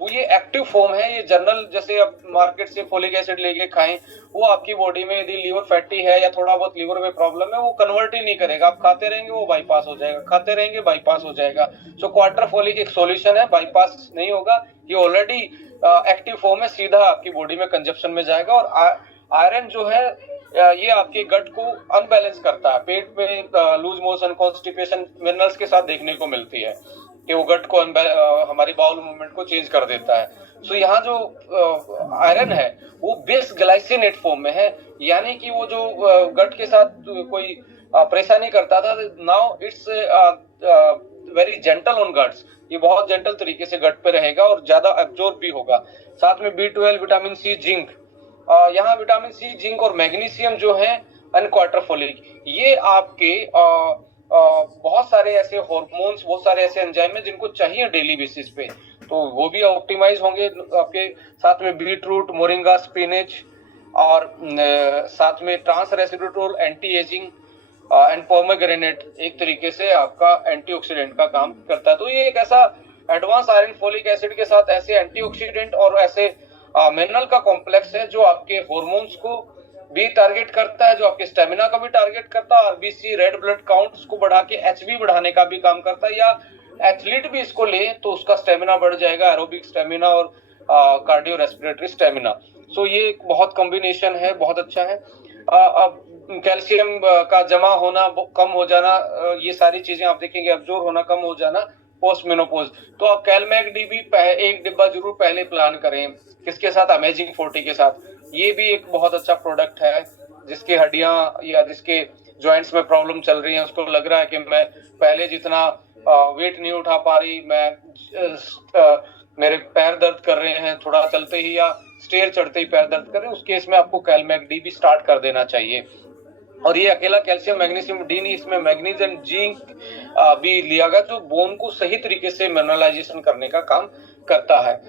वो ये एक्टिव फॉर्म है, ये जनरल जैसे आप मार्केट से फोलिक एसिड लेके खाएं, वो आपकी बॉडी में यदि लीवर फैटी है या थोड़ा बहुत लीवर में प्रॉब्लम है वो कन्वर्ट ही नहीं करेगा। आप खाते रहेंगे वो बाईपास हो जाएगा, खाते रहेंगे बाईपास हो जाएगा। सो क्वार्टर फोलिक एक सॉल्यूशन है, बाईपास नहीं होगा, ये ऑलरेडी एक्टिव फॉर्म है, सीधा आपकी बॉडी में कंजप्शन में जाएगा। और आयरन जो है ये आपके गट को अनबैलेंस करता है, पेट में लूज मोशन, कॉन्स्टिपेशन मिनरल्स के साथ देखने को मिलती है कि वो गट को हमारी बाउल मूवमेंट को चेंज कर देता है। सो यहाँ जो आयरन है वो बेस ग्लाइसिनेट फॉर्म में है, यानी कि वो जो गट के साथ कोई परेशानी करता था, now it's very gentle on guts, ये बहुत जेंटल तरीके से गट पे रहेगा और ज्यादा एब्जॉर्ब भी होगा। साथ में B12, विटामिन सी, जिंक, यहाँ विटामिन सी, जिंक और मैग्नीशियम जो है एंड क्वार्टर फोलिक, ये आपके बहुत सारे ऐसे हार्मोन्स, बहुत सारे ऐसे एंजाइम हैं जिनको चाहिए डेली बेसिस पे, तो वो भी ऑप्टिमाइज होंगे आपके। साथ में बीटरूट, मोरिंगा, स्पिनच और साथ में trans resveratrol anti ageing and pomegranate एक तरीके से आपका एंटीऑक्सीडेंट का काम करता है। तो ये एक ऐसा एडवांस आयरन फोलिक एसिड के साथ ऐसे एंटीऑक्सीडेंट और ऐसे मिनरल का कॉम्प्लेक्स है जो आपके हार्मोन्स को भी टारगेट करता है, जो आपके स्टेमिना का भी टारगेट करता है, आरबीसी, रेड ब्लड काउंट्स को बढ़ा के एचबी बढ़ाने का भी काम करता है। या एथलीट भी इसको ले तो उसका स्टेमिना बढ़ जाएगा, एरोबिक स्टेमिना और कार्डियो रेस्पिरेटरी स्टेमिना। सो ये एक बहुत कॉम्बिनेशन है, बहुत अच्छा है। अब कैल्शियम का जमा होना, कम हो जाना, ये सारी चीजें आप देखेंगे, अब्जॉर्ब होना कम हो जाना पोस्ट मेनोपॉज। तो आप कैलमैक डी भी एक डिब्बा जरूर पहले प्लान करें, किसके साथ, अमेजिंग 40 के साथ। ये भी एक बहुत अच्छा प्रोडक्ट है, जिसकी हड्डियां या जिसके जॉइंट्स में प्रॉब्लम चल रही है, उसको लग रहा है कि मैं पहले जितना वेट नहीं उठा पा रही, मैं मेरे पैर दर्द कर रहे हैं थोड़ा चलते ही या स्टेयर चढ़ते ही पैर दर्द कर रहे हैं, उस केस में आपको कैलमैक डी भी स्टार्ट कर देना चाहिए। और ये अकेला कैल्शियम मैग्नीशियम डी नहीं, इसमें मैग्नीज एंड जिंक भी लिया गया, जो बोन को सही तरीके से मिनरलाइजेशन करने का काम करता है।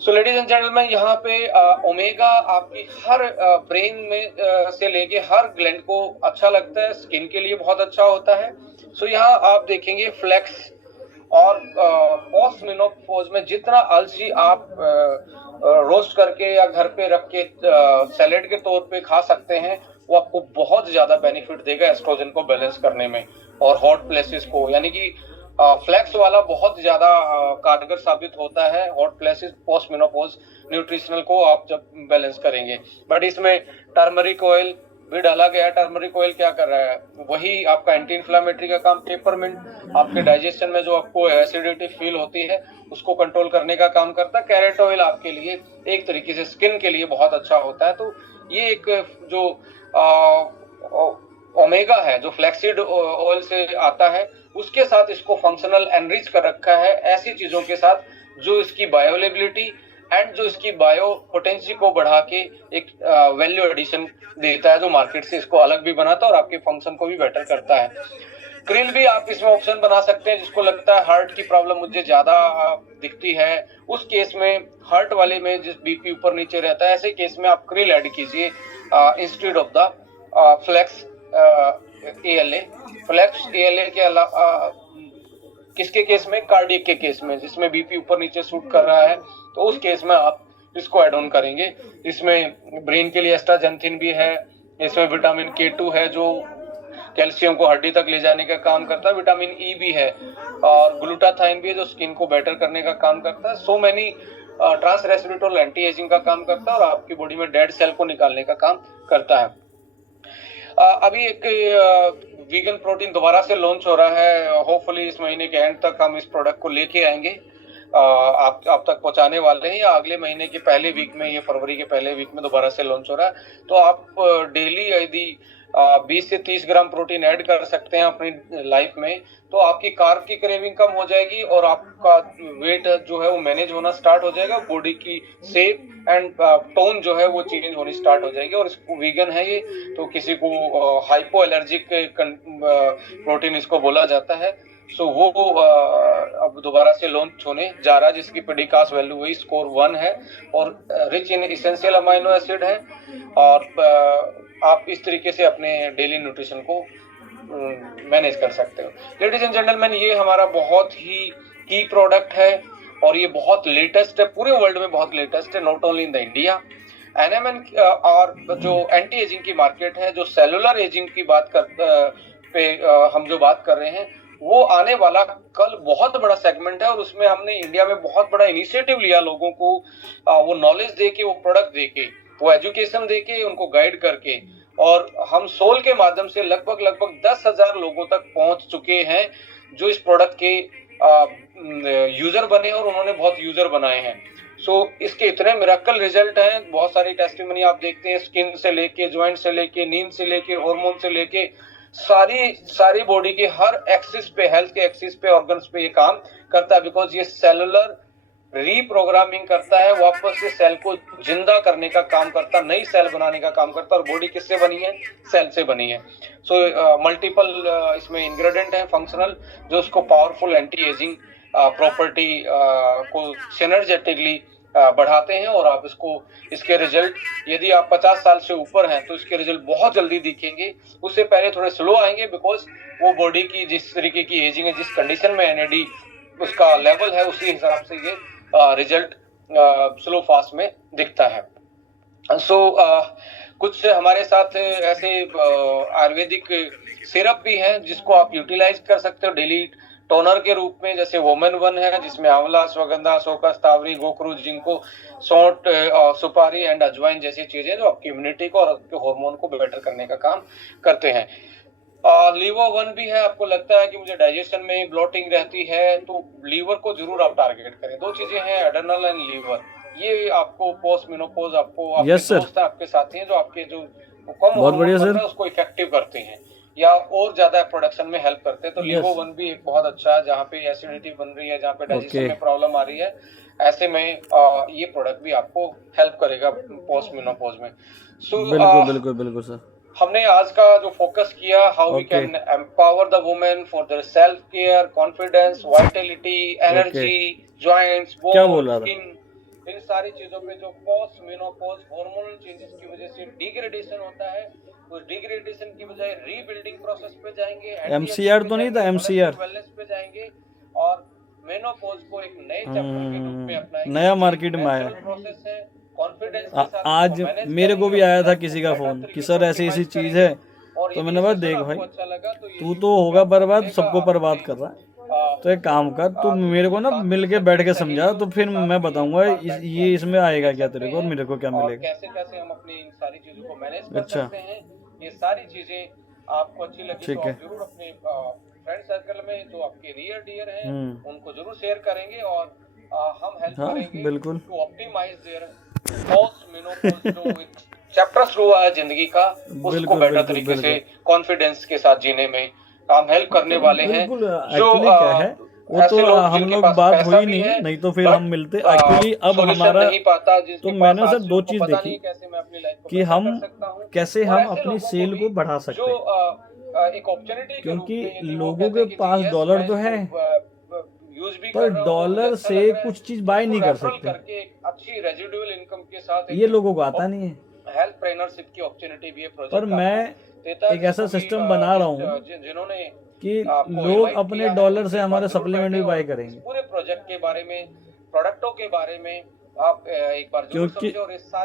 सो लेडीज एंड जेंटलमैन, यहाँ पे ओमेगा आपकी हर ब्रेन में से लेके हर ग्लैंड को अच्छा लगता है, स्किन के लिए बहुत अच्छा होता है। सो यहाँ आप देखेंगे फ्लेक्स और पोस्ट मेनोपॉज में जितना अलसी आप रोस्ट करके या घर पे रख के सैलेड के तौर पे खा सकते हैं, वो आपको बहुत ज्यादा बेनिफिट देगा एस्ट्रोजन को बैलेंस करने में और हॉट प्लेसेस को, यानी कि फ्लैक्स वाला बहुत ज्यादा कारगर साबित होता है hot places post menopause nutritional को आप जब बैलेंस करेंगे। बट इसमें टर्मरिक ऑयल भी डाला गया है। टर्मरिक ऑयल क्या कर रहा है, वही आपका एंटी इन्फ्लामेटरी का काम, पेपरमिंट आपके डाइजेशन में जो आपको एसिडिटी फील होती है उसको कंट्रोल करने का काम करता है। कैरेट ऑयल आपके लिए एक तरीके से स्किन के लिए बहुत अच्छा होता है। तो ये एक जो ओमेगा है जो फ्लैक्सीड ऑयल से आता है, उसके साथ इसको फंक्शनल एनरिच कर रखा है ऐसी चीजों के साथ जो इसकी बायोअवेलेबिलिटी एंड जो इसकी बायो पोटेंसी को बढ़ा के एक वैल्यू एडिशन देता है, जो मार्केट से इसको अलग भी बनाता है और आपके फंक्शन को भी बेटर करता है। क्रिल भी आप इसमें ऑप्शन बना सकते हैं, जिसको लगता है हार्ट की प्रॉब्लम मुझे ज्यादा दिखती है, उस केस में हार्ट वाले में जिस बीपी ऊपर नीचे रहता है, ऐसे केस में आप क्रिल ऐड कीजिए instead of the flax ALA। Flax ALA के अलावा किसके केस में, कार्डियक के केस में, जिसमें बीपी ऊपर नीचे शूट कर रहा है, तो उस केस में आप इसको ऐड ऑन करेंगे। इसमें ब्रेन के लिए एस्ट्राजेंथिन भी है, इसमें विटामिन K2 है जो कैल्शियम को हड्डी तक ले जाने का काम करता है, विटामिन E भी है और ग्लूटाथाइन भी है जो स्किन को बेटर करने का काम करता है। So many trans resveratrol anti ageing का काम करता है और आपकी बॉडी में डेड सेल को निकालने का काम करता है। अभी एक वीगन प्रोटीन दोबारा से लॉन्च हो रहा है, होपफुली इस महीने के एंड तक हम इस प्रोडक्ट को लेके आएंगे, आप तक पहुंचाने वाले हैं, या अगले महीने के पहले वीक में, ये फरवरी के पहले वीक में दोबारा से लॉन्च हो रहा है। तो आप डेली यदि 20 से 30 ग्राम प्रोटीन ऐड कर सकते हैं अपनी लाइफ में, तो आपकी कार्ब की क्रेविंग कम हो जाएगी और आपका वेट जो है वो मैनेज होना स्टार्ट हो जाएगा, बॉडी की शेप एंड टोन जो है वो चेंज होनी स्टार्ट हो जाएगी। और इसको वीगन है ये, तो किसी को हाइपो एलर्जिक प्रोटीन इसको बोला जाता है। सो वो अब दोबारा से लॉन्च होने जा रहा है, जिसकी प्रेडिकास्ट वैल्यू वही स्कोर 1 है और rich in essential amino acid है। और आप इस तरीके से अपने डेली न्यूट्रिशन को मैनेज कर सकते हो। लेडीज एंड जेंटलमैन, ये हमारा बहुत ही की प्रोडक्ट है और ये बहुत लेटेस्ट है, पूरे वर्ल्ड में बहुत लेटेस्ट है, not only in the India. NMN और जो एंटी एजिंग की मार्केट है, जो सेलुलर एजिंग की बात हम जो बात कर रहे हैं, वो आने वाला कल बहुत बड़ा सेगमेंट है, और उसमें हमने इंडिया में बहुत बड़ा इनिशिएटिव लिया, लोगों को वो नॉलेज दे के, वो प्रोडक्ट दे के, वो एजुकेशन दे के, उनको गाइड करके, और हम सोल के माध्यम से लगभग 10,000 लोगों तक पहुंच चुके हैं जो इस प्रोडक्ट के यूजर बने और उन्होंने बहुत यूजर बनाए हैं। इसके इतने मिरेकल रिजल्ट हैं, बहुत सारी टेस्टिमनी आप देखते हैं, स्किन से लेके, ज्वाइंट से लेके, नींद से लेके, हार्मोन से लेके, सारी बॉडी के हर एक्सिस पे, हेल्थ के एक्सिस पे, ऑर्गन्स पे ये काम करता है, बिकॉज ये सेलुलर रीप्रोग्रामिंग करता है, वापस से सेल को जिंदा करने का काम करता है, नई सेल बनाने का काम करता है। और बॉडी किससे बनी है? सेल से बनी है। मल्टीपल इसमें इंग्रेडिएंट है फंक्शनल, जो उसको पावरफुल एंटी एजिंग प्रॉपर्टी को सिनर्जेटिकली बढ़ाते हैं, और आप इसके रिजल्ट, यदि आप 50 साल से ऊपर हैं तो इसके रिजल्ट बहुत जल्दी दिखेंगे। उससे पहले थोड़े स्लो आएंगे, बिकॉज वो बॉडी की जिस तरीके की एजिंग है, जिस कंडीशन में एनएडी उसका लेवल है, उसी हिसाब से ये रिजल्ट स्लो फास्ट में दिखता है। कुछ हमारे साथ ऐसे आयुर्वेदिक सिरप भी हैं जिसको आप यूटिलाइज कर सकते हो डेली टोनर के रूप में, जैसे वोमेन 1 है, जिसमें आंवला, अश्वगंधा, शोकस, तावरी, गोखरू, जिंको, सौंठ, सुपारी एंड अजवाइन जैसी चीजें जो आपकी इम्यूनिटी को और आपके हार्मोन को बेटर करने का काम करते हैं। लीवर 1 भी है, आपको लगता है कि मुझे डाइजेशन में ब्लोटिंग रहती है, तो लीवर को जरूर आप टारगेट करें। 2 चीजें हैं, एडर्नल एंड लीवर, ये आपको पोस्ट मेनोपॉज, आपको आपके दोस्त हैं, आपके साथी हैं, जो आपके जो कम हार्मोन बन रहा है उसको इफेक्टिव करते हैं या और ज्यादा प्रोडक्शन में हेल्प करते हैं। तो लीवर 1 भी एक बहुत अच्छा है, जहाँ पे एसिडिटी बन रही है, जहाँ पे डाइजेशन में प्रॉब्लम आ रही है, ऐसे में ये प्रोडक्ट भी आपको हेल्प करेगा पोस्ट मेनोपॉज में। बिल्कुल सर। हमने आज का जो फोकस किया, how we can empower the women for their self care, confidence, vitality, energy, joints, bone, skin, इन सारी चीजों पे जो पोस्ट मेनोपॉज हार्मोनल चेंजेस की वजह से डिग्रेडेशन होता है, उस डिग्रेडेशन की बजाय रीबिल्डिंग प्रोसेस पे जाएंगे, एमसीआर तो नहीं था, एमसीआर वेलनेस पे जाएंगे, और मेनोपॉज को एक नए चैप्टर के रूप में अपनाएंगे। नया मार्केट में आया प्रोसेस है, कॉन्फिडेंस के साथ आज मेरे को भी आया था किसी का फोन कि सर ऐसी चीज है, तो मैंने बोला देख भाई, तू तो होगा बर्बाद, सबको बर्बाद कर रहा है, तो एक काम कर, तू मेरे को ना मिल के बैठ के समझा, तो फिर मैं बताऊंगा ये इसमें आएगा क्या तेरे को और मेरे को क्या मिलेगा, कैसे कैसे हम अपनी इन सारी चीजों को मैनेज कर सकते हैं। ये सारी चीजें आपको अच्छी लगी तो आप जरूर अपने फ्रेंड सर्कल में जो आपके नियर डियर हैं उनको जरूर शेयर करेंगे, और हम हेल्प करेंगे बिल्कुल to optimise their post menopause जो चैप्टर शुरू हुआ है जिंदगी का, उसको बेटर तरीके से कॉन्फिडेंस के साथ जीने में हम हेल्प करने वाले हैं। जो क्या है वो तो हम लोग बात हुई नहीं तो फिर हम मिलते एक्चुअली। अब हमारा तो मैंने सर 2 चीज देखी कि हम कैसे हम अपनी सेल को बढ़ा सकते हैं, क्योंकि लोगों के पास डॉलर तो है पर डॉलर से कुछ चीज बाय नहीं कर सकते, अच्छी रेजिडुअल इनकम के साथ ये लोगों को आता नहीं है। हेल्थ ट्रेनरशिप की अपॉर्चुनिटी भी है प्रोजेक्ट, पर मैं एक ऐसा सिस्टम बना रहा हूँ जिन्होंने कि लोग अपने डॉलर से हमारे सप्लीमेंट भी बाय करेंगे। पूरे प्रोजेक्ट के बारे में, प्रोडक्टों के बारे में आप एक बार जरूर समझो, और इस